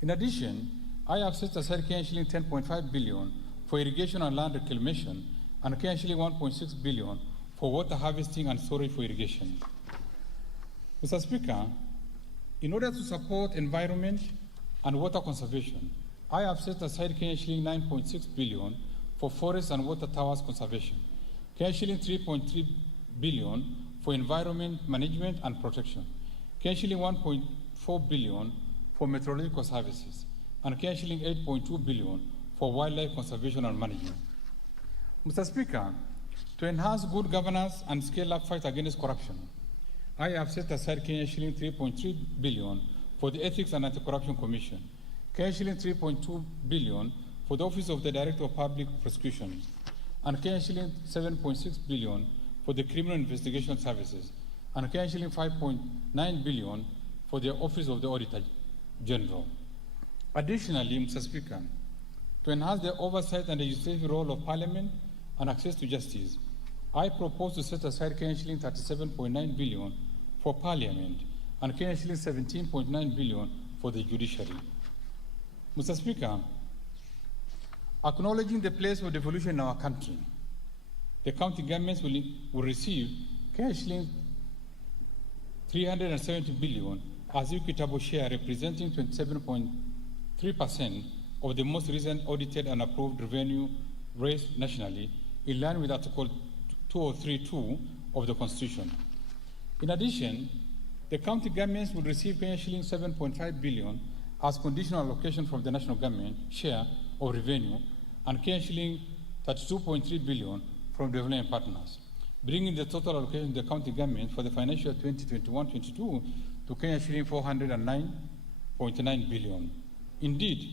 In addition, I have set aside shilling 10.5 billion for irrigation and land reclamation, and shilling 1.6 billion for water harvesting and storage for irrigation. Mr. Speaker, in order to support environment and water conservation, I have set aside shilling 9.6 billion for forest and water towers conservation, shilling 3.3 billion for environment management and protection, shilling 1.4 billion for meteorological services, and shilling 8.2 billion for wildlife conservation and management. Mr. Speaker, to enhance good governance and scale up fight against corruption, I have set aside shilling 3.3 billion for the Ethics and Anti-Corruption Commission, shilling 3.2 billion for the Office of the Director of Public Prosecution, and shilling 7.6 billion for the Criminal Investigation Services, and shilling 5.9 billion for the Office of the Auditor General. Additionally, Mr. Speaker, to enhance the oversight and legislative role of Parliament and access to justice, I propose to set aside shilling 37.9 billion for Parliament and shilling 17.9 billion for the judiciary. Mr. Speaker, acknowledging the place of devolution in our country, the county governments will receive shilling 370 billion as equitable share, representing 27.3% of the most recent audited and approved revenue raised nationally, in line with Article 2032 of the Constitution. In addition, the county governments will receive shilling 7.5 billion as conditional allocation from the national government share of revenue, and shilling 32.3 billion from development partners, bringing the total allocation to the county government for the financial year 2021-22 to shilling 409.9 billion. Indeed,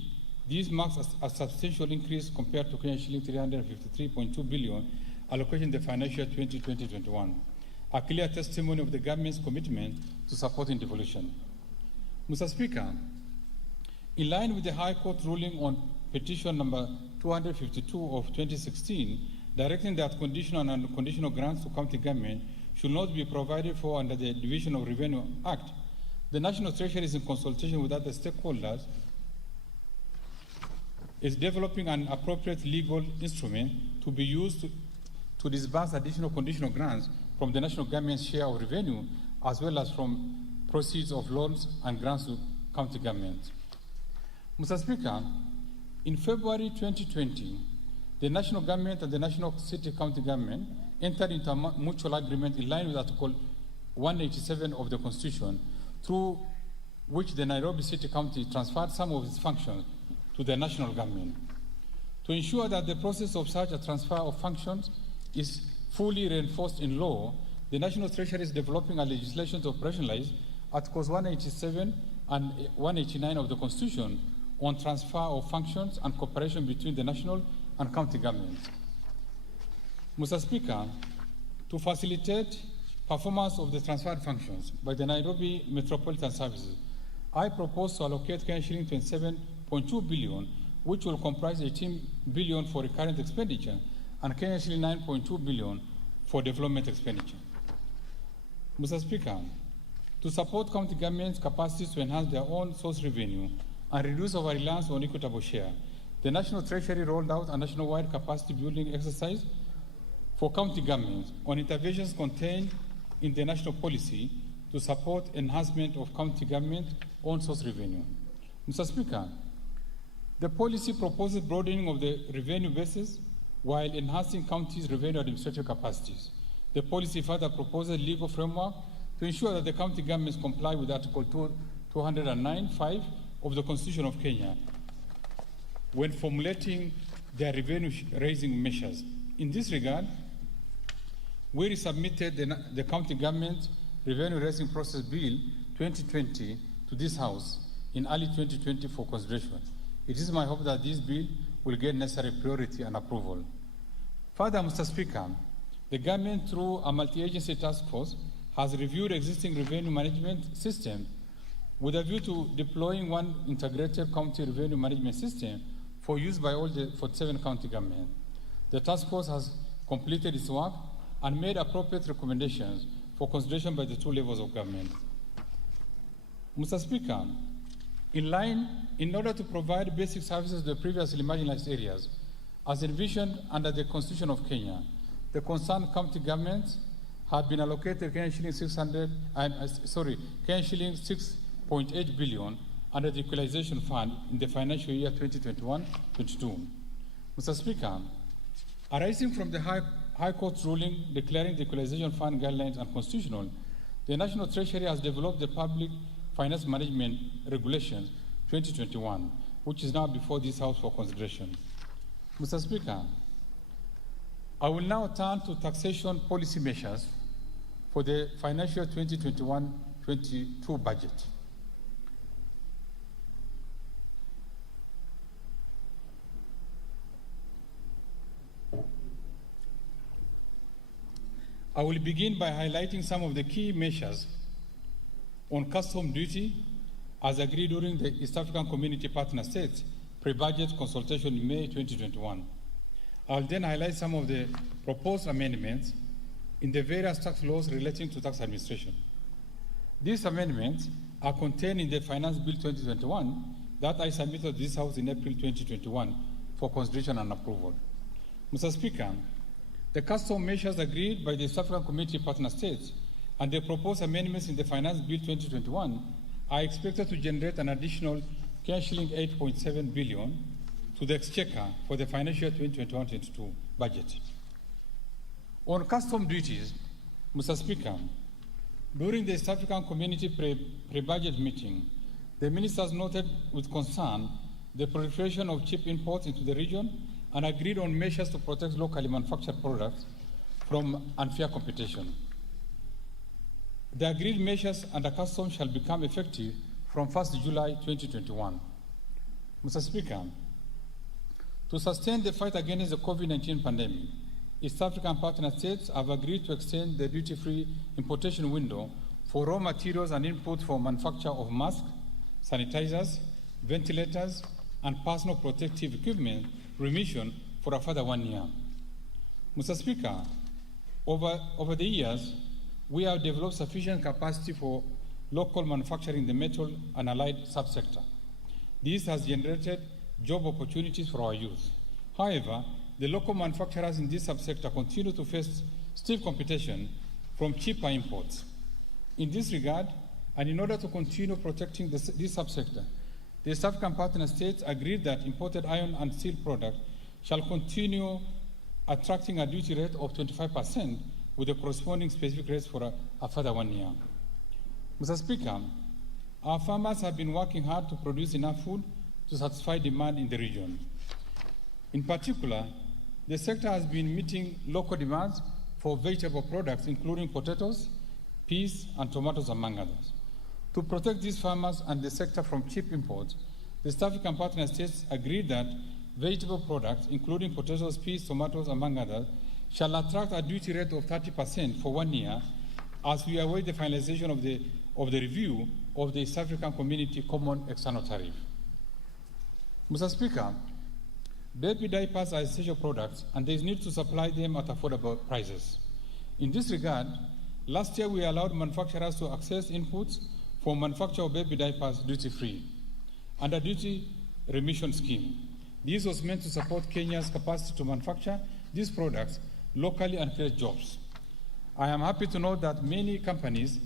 this marks a substantial increase compared to shilling 353.2 billion allocation in the financial year 2020-21, a clear testimony of the government's commitment to supporting devolution. Mr. Speaker, in line with the High Court ruling on petition number 252 of 2016, directing that conditional and unconditional grants to county government should not be provided for under the Division of Revenue Act, the National Treasury is in consultation with other stakeholders is developing an appropriate legal instrument to be used to disburse additional conditional grants from the national government's share of revenue, as well as from proceeds of loans and grants to county governments. Mr. Speaker, in February 2020, the national government and the national city county government entered into a mutual agreement in line with Article 187 of the Constitution, through which the Nairobi City County transferred some of its functions to the national government. To ensure that the process of such a transfer of functions is fully reinforced in law, the National Treasury is developing a legislation to operationalize Articles 187 and 189 of the Constitution on transfer of functions and cooperation between the national and county governments. Mr. Speaker, to facilitate performance of the transferred functions by the Nairobi Metropolitan Services, I propose to allocate shilling 27.2 billion, which will comprise 18 billion for recurrent expenditure and shilling 9.2 billion for development expenditure. Mr. Speaker, to support county governments' capacities to enhance their own source revenue and reduce our reliance on equitable share, the National Treasury rolled out a nationwide capacity building exercise for county governments on interventions contained in the national policy to support enhancement of county government on-source revenue. Mr. Speaker, the policy proposes broadening of the revenue basis while enhancing counties' revenue administrative capacities. The policy further proposes legal framework to ensure that the county governments comply with Article 209(5) of the Constitution of Kenya when formulating their revenue-raising measures. In this regard, we resubmitted the County Government Revenue-Raising Process Bill 2020 to this House in early 2020 for consideration. It is my hope that this bill will get necessary priority and approval. Further, Mr. Speaker, the government, through a multi-agency task force, has reviewed existing revenue management system with a view to deploying one integrated county revenue management system for use by all the 47 county governments. The task force has completed its work and made appropriate recommendations for consideration by the two levels of government. Mr. Speaker, in order to provide basic services to the previously marginalized areas, as envisioned under the Constitution of Kenya, the concerned county governments have been allocated Kenyan shillings 6.8 billion under the Equalization Fund in the financial year 2021-22. Mr. Speaker, arising from the High Court's ruling declaring the Equalization Fund guidelines unconstitutional, the National Treasury has developed the Public Finance Management Regulations 2021, which is now before this House for consideration. Mr. Speaker, I will now turn to taxation policy measures for the financial 2021-22 budget. I will begin by highlighting some of the key measures on custom duty as agreed during the East African Community Partner States pre-budget consultation in May 2021. I'll then highlight some of the proposed amendments in the various tax laws relating to tax administration. These amendments are contained in the Finance Bill 2021 that I submitted to this House in April 2021 for consideration and approval. Mr. Speaker, the custom measures agreed by the East African Community Partner States and the proposed amendments in the Finance Bill 2021 are expected to generate an additional shilling 8.7 billion to the Exchequer for the financial 2021-22 budget. On custom duties, Mr. Speaker, during the East African Community pre-budget meeting, the ministers noted with concern the proliferation of cheap imports into the region and agreed on measures to protect locally manufactured products from unfair competition. The agreed measures under customs shall become effective from 1st July 2021. Mr. Speaker, to sustain the fight against the COVID-19 pandemic, East African partner states have agreed to extend the duty-free importation window for raw materials and inputs for manufacture of masks, sanitizers, ventilators, and personal protective equipment remission for a further 1 year. Mr. Speaker, over the years, we have developed sufficient capacity for local manufacturing in the metal and allied subsector. This has generated job opportunities for our youth. However, the local manufacturers in this subsector continue to face stiff competition from cheaper imports. In this regard, and in order to continue protecting this subsector, the East African partner states agreed that imported iron and steel products shall continue attracting a duty rate of 25% with the corresponding specific rates for a further 1 year. Mr. Speaker, our farmers have been working hard to produce enough food to satisfy demand in the region. In particular, the sector has been meeting local demands for vegetable products, including potatoes, peas, and tomatoes, among others. To protect these farmers and the sector from cheap imports, the East African partner states agreed that vegetable products, including potatoes, peas, tomatoes, among others, shall attract a duty rate of 30% for 1 year as we await the finalization of the review of the East African Community Common External Tariff. Mr. Speaker, baby diapers are essential products and there is need to supply them at affordable prices. In this regard, last year we allowed manufacturers to access inputs for manufacture of baby diapers duty-free under duty remission scheme. This was meant to support Kenya's capacity to manufacture these products locally and create jobs. I am happy to note that many companies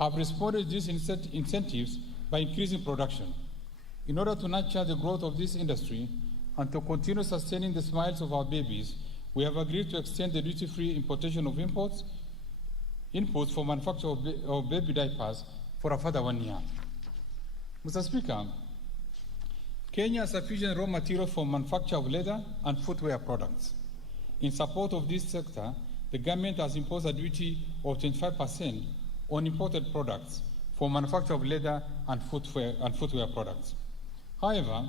have responded to these incentives by increasing production. In order to nurture the growth of this industry and to continue sustaining the smiles of our babies, we have agreed to extend the duty-free importation of inputs for manufacture of baby diapers for a further 1 year. Mr. Speaker, Kenya has sufficient raw materials for manufacture of leather and footwear products. In support of this sector, the government has imposed a duty of 25% on imported products for manufacture of leather and footwear products. However,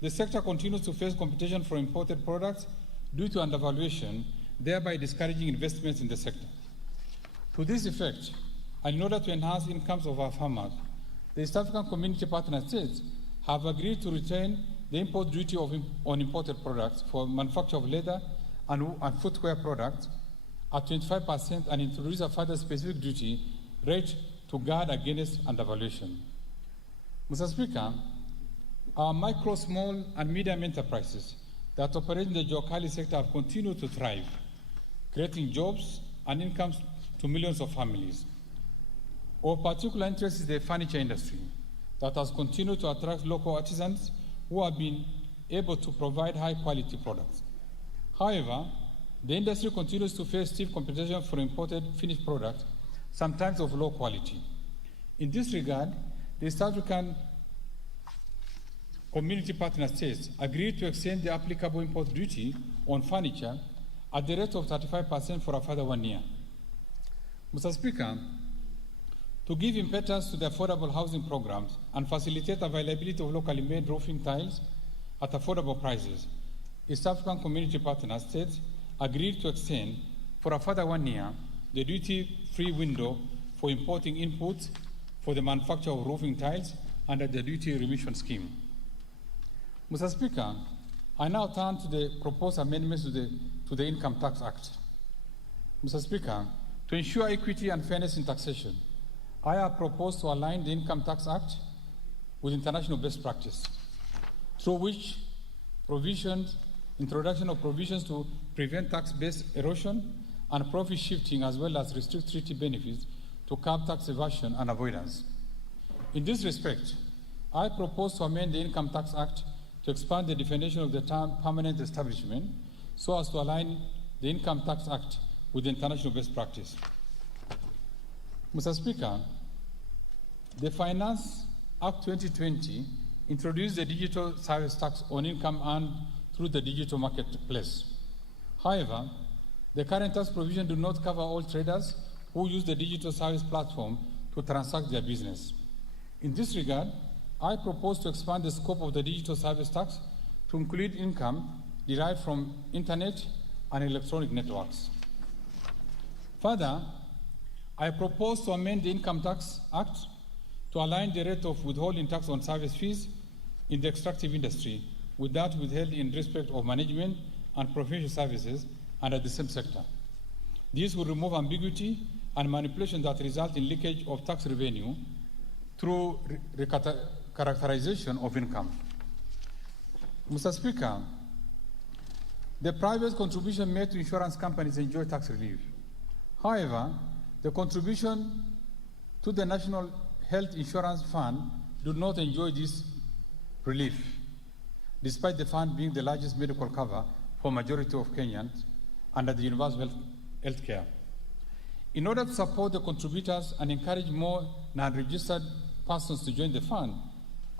the sector continues to face competition for imported products due to undervaluation, thereby discouraging investments in the sector. To this effect, and in order to enhance incomes of our farmers, the East African Community Partner States have agreed to retain the import duty on imported products for manufacture of leather and footwear products at 25% and introduce a further specific duty rate to guard against undervaluation. Mr. Speaker, our micro, small, and medium enterprises that operate in the Jokali sector have continued to thrive, creating jobs and incomes to millions of families. Of particular interest is the furniture industry that has continued to attract local artisans who have been able to provide high-quality products. However, the industry continues to face stiff competition for imported finished products, sometimes of low quality. In this regard, the East African Community Partner States agreed to extend the applicable import duty on furniture at the rate of 35% for a further 1 year. Mr. Speaker, to give impetus to the affordable housing programs and facilitate availability of locally made roofing tiles at affordable prices, East African Community Partner States agreed to extend for a further 1 year the duty-free window for importing inputs for the manufacture of roofing tiles under the duty remission scheme. Mr. Speaker, I now turn to the proposed amendments to the Income Tax Act. Mr. Speaker, to ensure equity and fairness in taxation, I have proposed to align the Income Tax Act with international best practice, through which introduction of provisions to prevent tax-based erosion and profit shifting, as well as restrict treaty benefits to curb tax evasion and avoidance. In this respect, I propose to amend the Income Tax Act to expand the definition of the term permanent establishment so as to align the Income Tax Act with international best practice. Mr. Speaker, the Finance Act 2020 introduced the digital service tax on income earned through the digital marketplace. However, the current tax provision do not cover all traders who use the digital service platform to transact their business. In this regard, I propose to expand the scope of the digital service tax to include income derived from internet and electronic networks. Further, I propose to amend the Income Tax Act to align the rate of withholding tax on service fees in the extractive industry with that withheld in respect of management and professional services under the same sector. This will remove ambiguity and manipulation that result in leakage of tax revenue through characterization of income. Mr. Speaker, the private contribution made to insurance companies enjoy tax relief. However, the contribution to the National Health Insurance Fund do not enjoy this relief, despite the fund being the largest medical cover for majority of Kenyans under the universal health care. In order to support the contributors and encourage more non-registered persons to join the fund,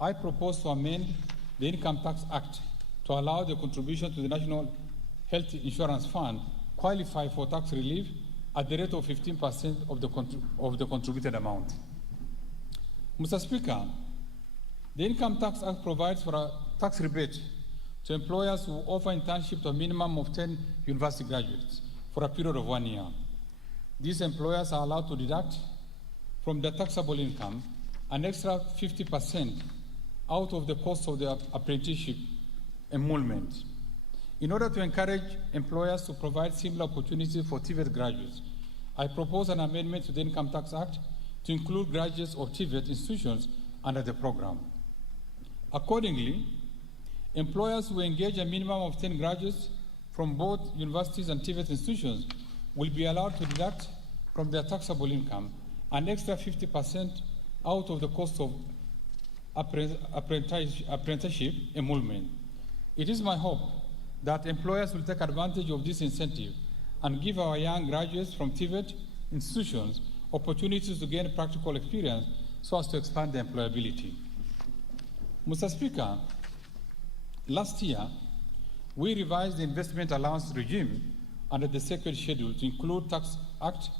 I propose to amend the Income Tax Act to allow the contribution to the National Health Insurance Fund qualify for tax relief at the rate of 15% of the contributed amount. Mr. Speaker, the Income Tax Act provides for a tax rebate to employers who offer internship to a minimum of 10 university graduates for a period of 1 year. These employers are allowed to deduct from their taxable income an extra 50% out of the cost of their apprenticeship emolument. In order to encourage employers to provide similar opportunities for TVET graduates, I propose an amendment to the Income Tax Act to include graduates of TVET institutions under the program. Accordingly, employers who engage a minimum of 10 graduates from both universities and TVET institutions will be allowed to deduct from their taxable income an extra 50% out of the cost of apprenticeship enrollment. It is my hope that employers will take advantage of this incentive and give our young graduates from TVET institutions opportunities to gain practical experience so as to expand their employability. Mr. Speaker, last year, we revised the investment allowance regime under the second schedule to include Tax Act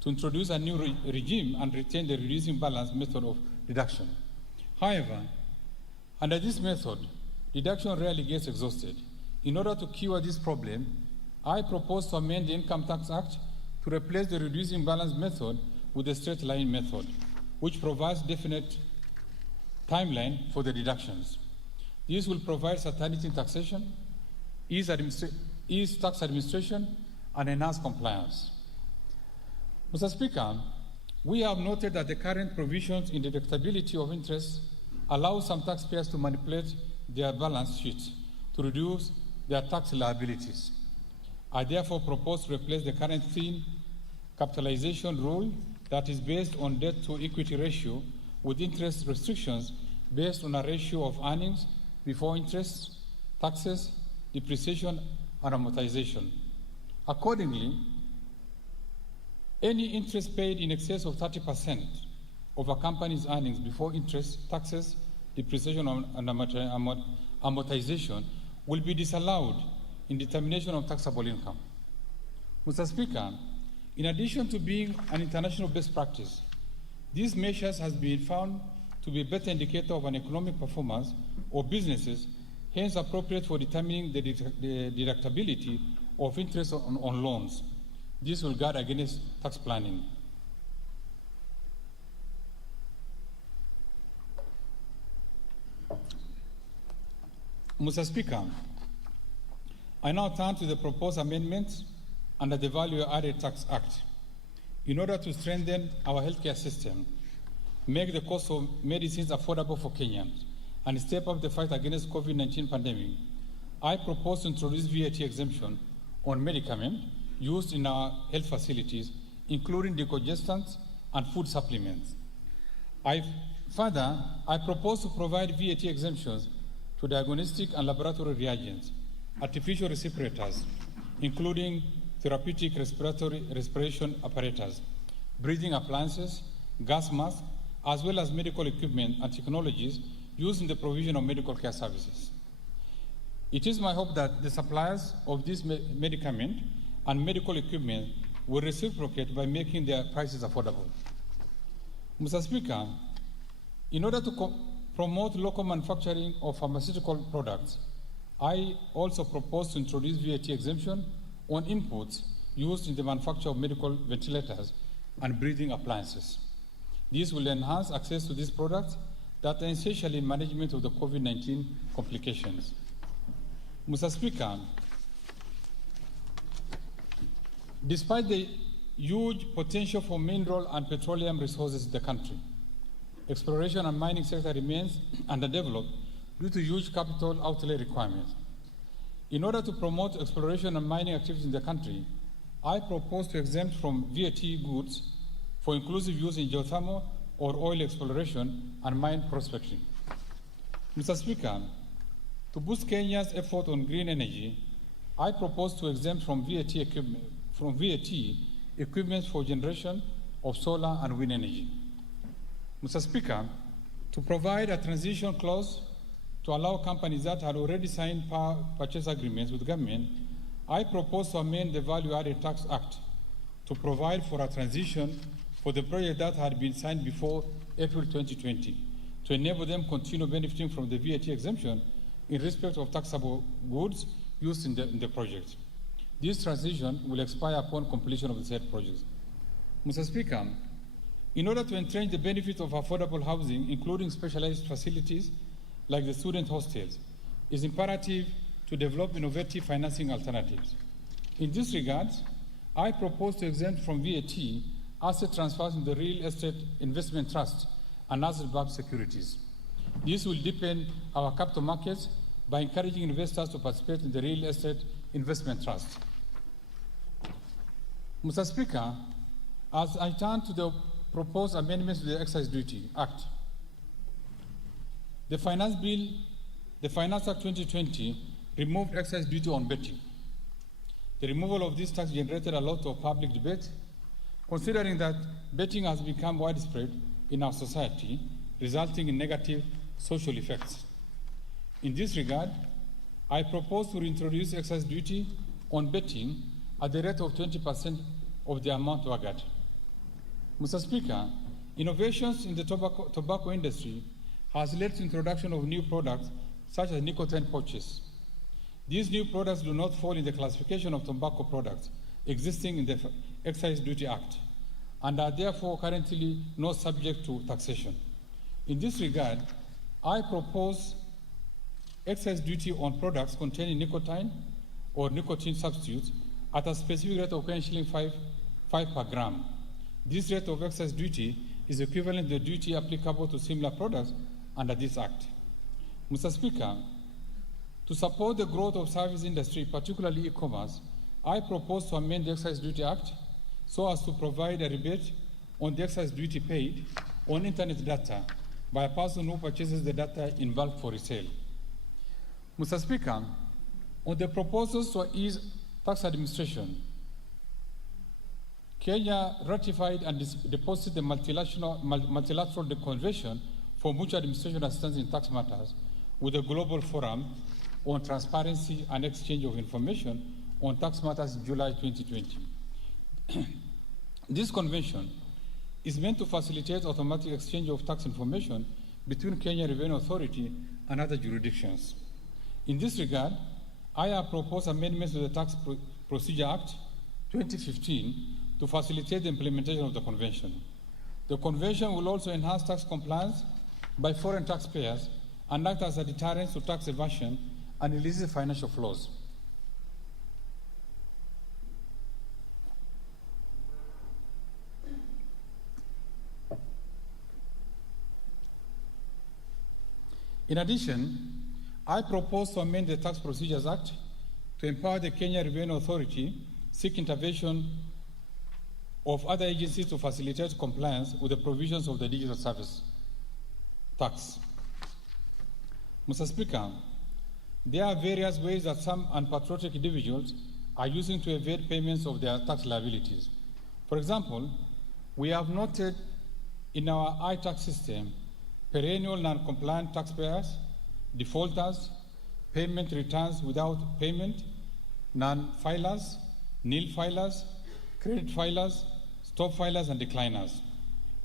to introduce a new regime and retain the reducing balance method of deduction. However, under this method, deduction rarely gets exhausted. In order to cure this problem, I propose to amend the Income Tax Act to replace the reducing balance method with the straight line method, which provides definite timeline for the deductions. This will provide certainty in taxation, ease tax administration, and enhance compliance. Mr. Speaker, we have noted that the current provisions in deductibility of interest allow some taxpayers to manipulate their balance sheets to reduce their tax liabilities. I therefore propose to replace the current thin capitalization rule that is based on debt to equity ratio with interest restrictions based on a ratio of earnings before interest, taxes, depreciation, and amortization. Accordingly, any interest paid in excess of 30% of a company's earnings before interest, taxes, depreciation, and amortization will be disallowed in determination of taxable income. Mr. Speaker, in addition to being an international best practice, these measures has been found to be a better indicator of an economic performance of businesses, hence appropriate for determining the deductibility of interest on loans. This will guard against tax planning. Mr. Speaker, I now turn to the proposed amendments under the Value Added Tax Act. In order to strengthen our healthcare system, make the cost of medicines affordable for Kenyans, and step up the fight against COVID-19 pandemic, I propose to introduce VAT exemption on medicaments used in our health facilities, including decongestants and food supplements. Further, I propose to provide VAT exemptions to diagnostic and laboratory reagents, artificial respirators, including therapeutic respiration apparatus, breathing appliances, gas masks, as well as medical equipment and technologies used in the provision of medical care services. It is my hope that the suppliers of this medicament and medical equipment will reciprocate by making their prices affordable. Mr. Speaker, in order to promote local manufacturing of pharmaceutical products, I also propose to introduce VAT exemption on inputs used in the manufacture of medical ventilators and breathing appliances. This will enhance access to these products that are essential in management of the COVID-19 complications. Mr. Speaker, despite the huge potential for mineral and petroleum resources in the country, exploration and mining sector remains underdeveloped due to huge capital outlay requirements. In order to promote exploration and mining activities in the country, I propose to exempt from VAT goods for inclusive use in geothermal or oil exploration and mine prospecting. Mr. Speaker, to boost Kenya's effort on green energy, I propose to exempt from VAT equipment for generation of solar and wind energy. Mr. Speaker, to provide a transition clause to allow companies that had already signed power purchase agreements with government, I propose to amend the Value Added Tax Act to provide for a transition for the project that had been signed before April 2020 to enable them to continue benefiting from the VAT exemption in respect of taxable goods used in the project. This transition will expire upon completion of the said project. Mr. Speaker, in order to entrench the benefit of affordable housing, including specialized facilities like the student hostels, it is imperative to develop innovative financing alternatives. In this regard, I propose to exempt from VAT asset transfers in the real estate investment trust and asset-backed securities. This will deepen our capital markets by encouraging investors to participate in the real estate investment trust. Mr. Speaker, as I turn to the proposed amendments to the Excise Duty Act. The Finance Act 2020 removed excise duty on betting. The removal of this tax generated a lot of public debate, considering that betting has become widespread in our society, resulting in negative social effects. In this regard, I propose to reintroduce excise duty on betting at the rate of 20% of the amount wagered. Mr. Speaker, innovations in the tobacco industry has led to introduction of new products such as nicotine pouches. These new products do not fall in the classification of tobacco products existing in the Excise Duty Act and are therefore currently not subject to taxation. In this regard, I propose excise duty on products containing nicotine or nicotine substitutes at a specific rate of Shilling 5 per gram. This rate of excise duty is equivalent to the duty applicable to similar products under this Act. Mr. Speaker, to support the growth of service industry, particularly e-commerce, I propose to amend the Excise Duty Act so as to provide a rebate on the excise duty paid on internet data by a person who purchases the data in bulk for resale. Mr. Speaker, on the proposals to ease tax administration, Kenya ratified and deposited the multilateral Convention for Mutual Administration Assistance in Tax Matters with the Global Forum on Transparency and Exchange of Information on Tax Matters in July 2020. This convention is meant to facilitate automatic exchange of tax information between Kenya Revenue Authority and other jurisdictions. In this regard, I have proposed amendments to the Tax Procedure Act 2015 to facilitate the implementation of the convention. The convention will also enhance tax compliance by foreign taxpayers and act as a deterrent to tax evasion and illicit financial flows. In addition, I propose to amend the Tax Procedures Act to empower the Kenya Revenue Authority seek intervention of other agencies to facilitate compliance with the provisions of the Digital Service Tax. Mr. Speaker, there are various ways that some unpatriotic individuals are using to evade payments of their tax liabilities. For example, we have noted in our iTax system perennial non-compliant taxpayers, defaulters, payment returns without payment, non-filers, nil filers, credit filers, stop filers, and decliners.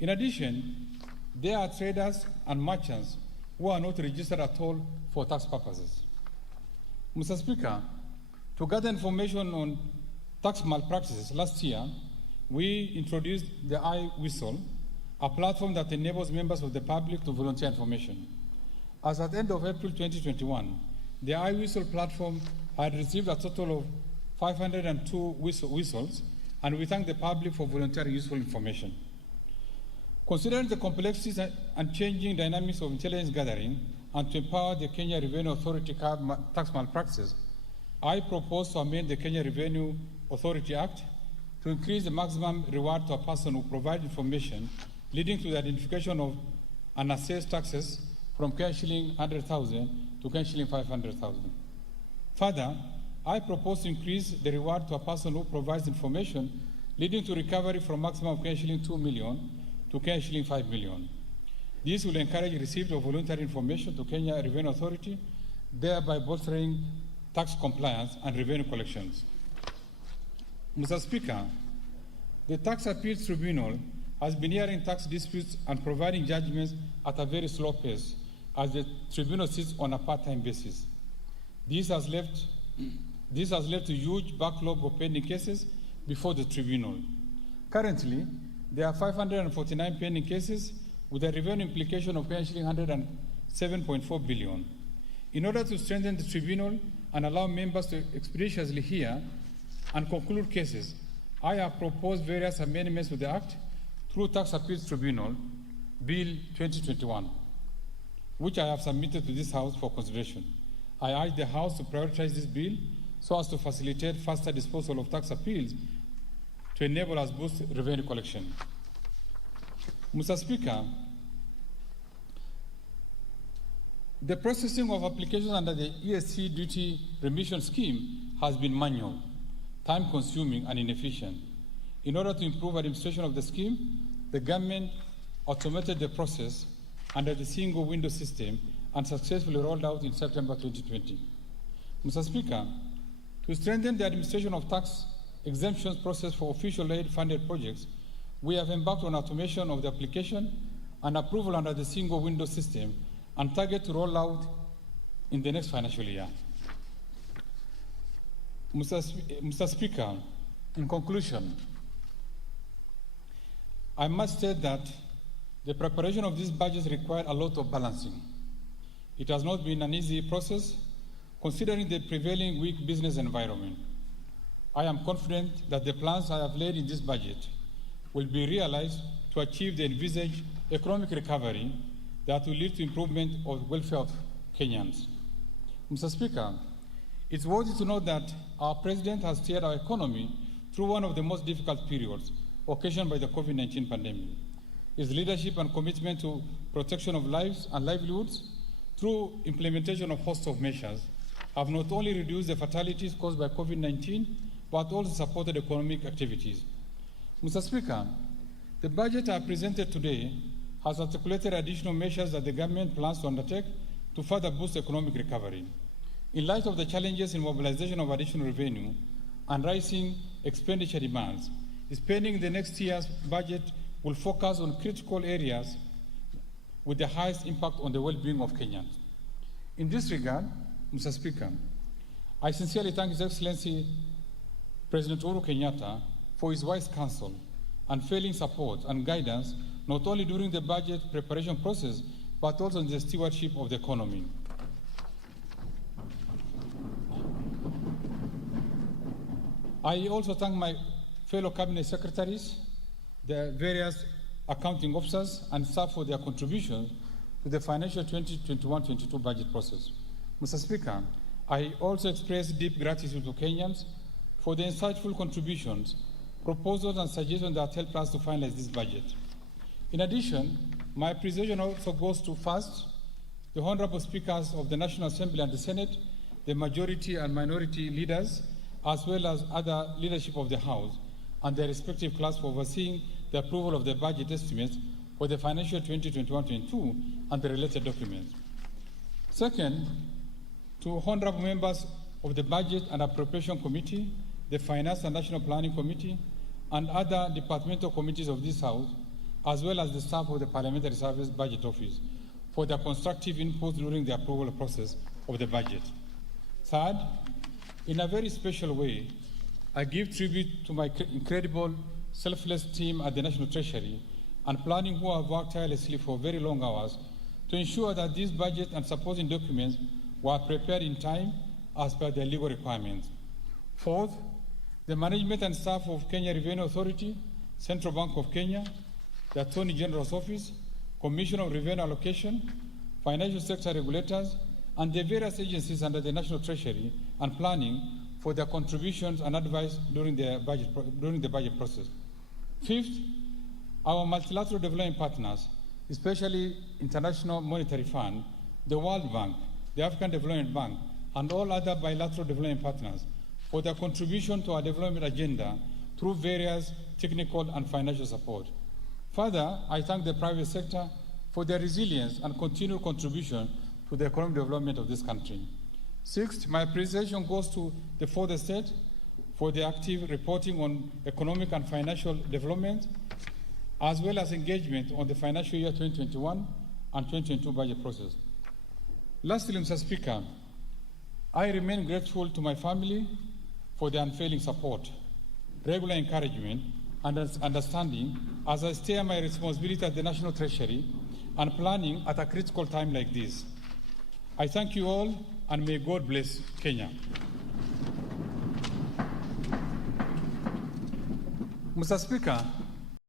In addition, there are traders and merchants who are not registered at all for tax purposes. Mr. Speaker, to gather information on tax malpractices, last year, we introduced the iWhistle, a platform that enables members of the public to volunteer information. As at the end of April 2021, the iWhistle platform had received a total of 502 whistles, and we thank the public for volunteering useful information. Considering the complexities and changing dynamics of intelligence gathering and to empower the Kenya Revenue Authority tax malpractices, I propose to amend the Kenya Revenue Authority Act to increase the maximum reward to a person who provides information leading to the identification of unassessed taxes from Shilling 100,000 to Shilling 500,000. Further, I propose to increase the reward to a person who provides information leading to recovery from maximum of Shilling 2 million to Shilling 5 million. This will encourage receipt of voluntary information to Kenya Revenue Authority, thereby bolstering tax compliance and revenue collections. Mr. Speaker, the Tax Appeals Tribunal has been hearing tax disputes and providing judgments at a very slow pace as the tribunal sits on a part-time basis. This has led to huge backlog of pending cases before the tribunal. Currently, there are 549 pending cases with a revenue implication of Shilling 107.4 billion. In order to strengthen the tribunal and allow members to expeditiously hear and conclude cases, I have proposed various amendments to the Act through Tax Appeals Tribunal, Bill 2021, which I have submitted to this House for consideration. I urge the House to prioritize this bill so as to facilitate faster disposal of tax appeals to enable us boost revenue collection. Mr. Speaker, the processing of applications under the ESC duty remission scheme has been manual, time-consuming, and inefficient. In order to improve administration of the scheme, the government automated the process under the single window system and successfully rolled out in September 2020. Mr. Speaker, to strengthen the administration of tax exemptions process for official aid-funded projects, we have embarked on automation of the application and approval under the single window system and target to roll out in the next financial year. Mr. Speaker, in conclusion, I must state that the preparation of these budgets required a lot of balancing. It has not been an easy process, considering the prevailing weak business environment. I am confident that the plans I have laid in this budget will be realized to achieve the envisaged economic recovery that will lead to improvement of the welfare of Kenyans. Mr. Speaker, it's worthy to note that our President has steered our economy through one of the most difficult periods occasioned by the COVID-19 pandemic. His leadership and commitment to protection of lives and livelihoods through implementation of host of measures have not only reduced the fatalities caused by COVID-19, but also supported economic activities. Mr. Speaker, the budget I presented today has articulated additional measures that the government plans to undertake to further boost economic recovery. In light of the challenges in mobilization of additional revenue and rising expenditure demands, spending in the next year's budget will focus on critical areas with the highest impact on the well-being of Kenyans. In this regard, Mr. Speaker, I sincerely thank His Excellency President Uhuru Kenyatta for his wise counsel, unfailing support and guidance, not only during the budget preparation process, but also in the stewardship of the economy. I also thank my fellow cabinet secretaries, the various accounting officers, and staff for their contributions to the financial 2021-22 budget process. Mr. Speaker, I also express deep gratitude to Kenyans for the insightful contributions, proposals, and suggestions that helped us to finalize this budget. In addition, my appreciation also goes to, first, the Honorable Speakers of the National Assembly and the Senate, the majority and minority leaders, as well as other leadership of the House and their respective class for overseeing the approval of the budget estimates for the financial 2021-22 and the related documents. Second, to honorable members of the Budget and Appropriation Committee, the Finance and National Planning Committee, and other departmental committees of this House, as well as the staff of the Parliamentary Service Budget Office, for their constructive input during the approval process of the budget. Third, in a very special way, I give tribute to my incredible, selfless team at the National Treasury and Planning who have worked tirelessly for very long hours to ensure that these budget and supporting documents were prepared in time as per their legal requirements. Fourth, the management and staff of Kenya Revenue Authority, Central Bank of Kenya, the Attorney General's Office, Commission of Revenue Allocation, financial sector regulators, and the various agencies under the National Treasury and Planning for their contributions and advice during the budget process. Fifth, our multilateral development partners, especially International Monetary Fund, the World Bank, the African Development Bank, and all other bilateral development partners for their contribution to our development agenda through various technical and financial support. Further, I thank the private sector for their resilience and continued contribution to the economic development of this country. Sixth, my appreciation goes to the fourth estate for the active reporting on economic and financial development, as well as engagement on the financial year 2021 and 2022 budget process. Lastly, Mr. Speaker, I remain grateful to my family for their unfailing support, regular encouragement, and understanding as I steer my responsibility at the National Treasury and Planning at a critical time like this. I thank you all, and may God bless Kenya. Mr. Speaker,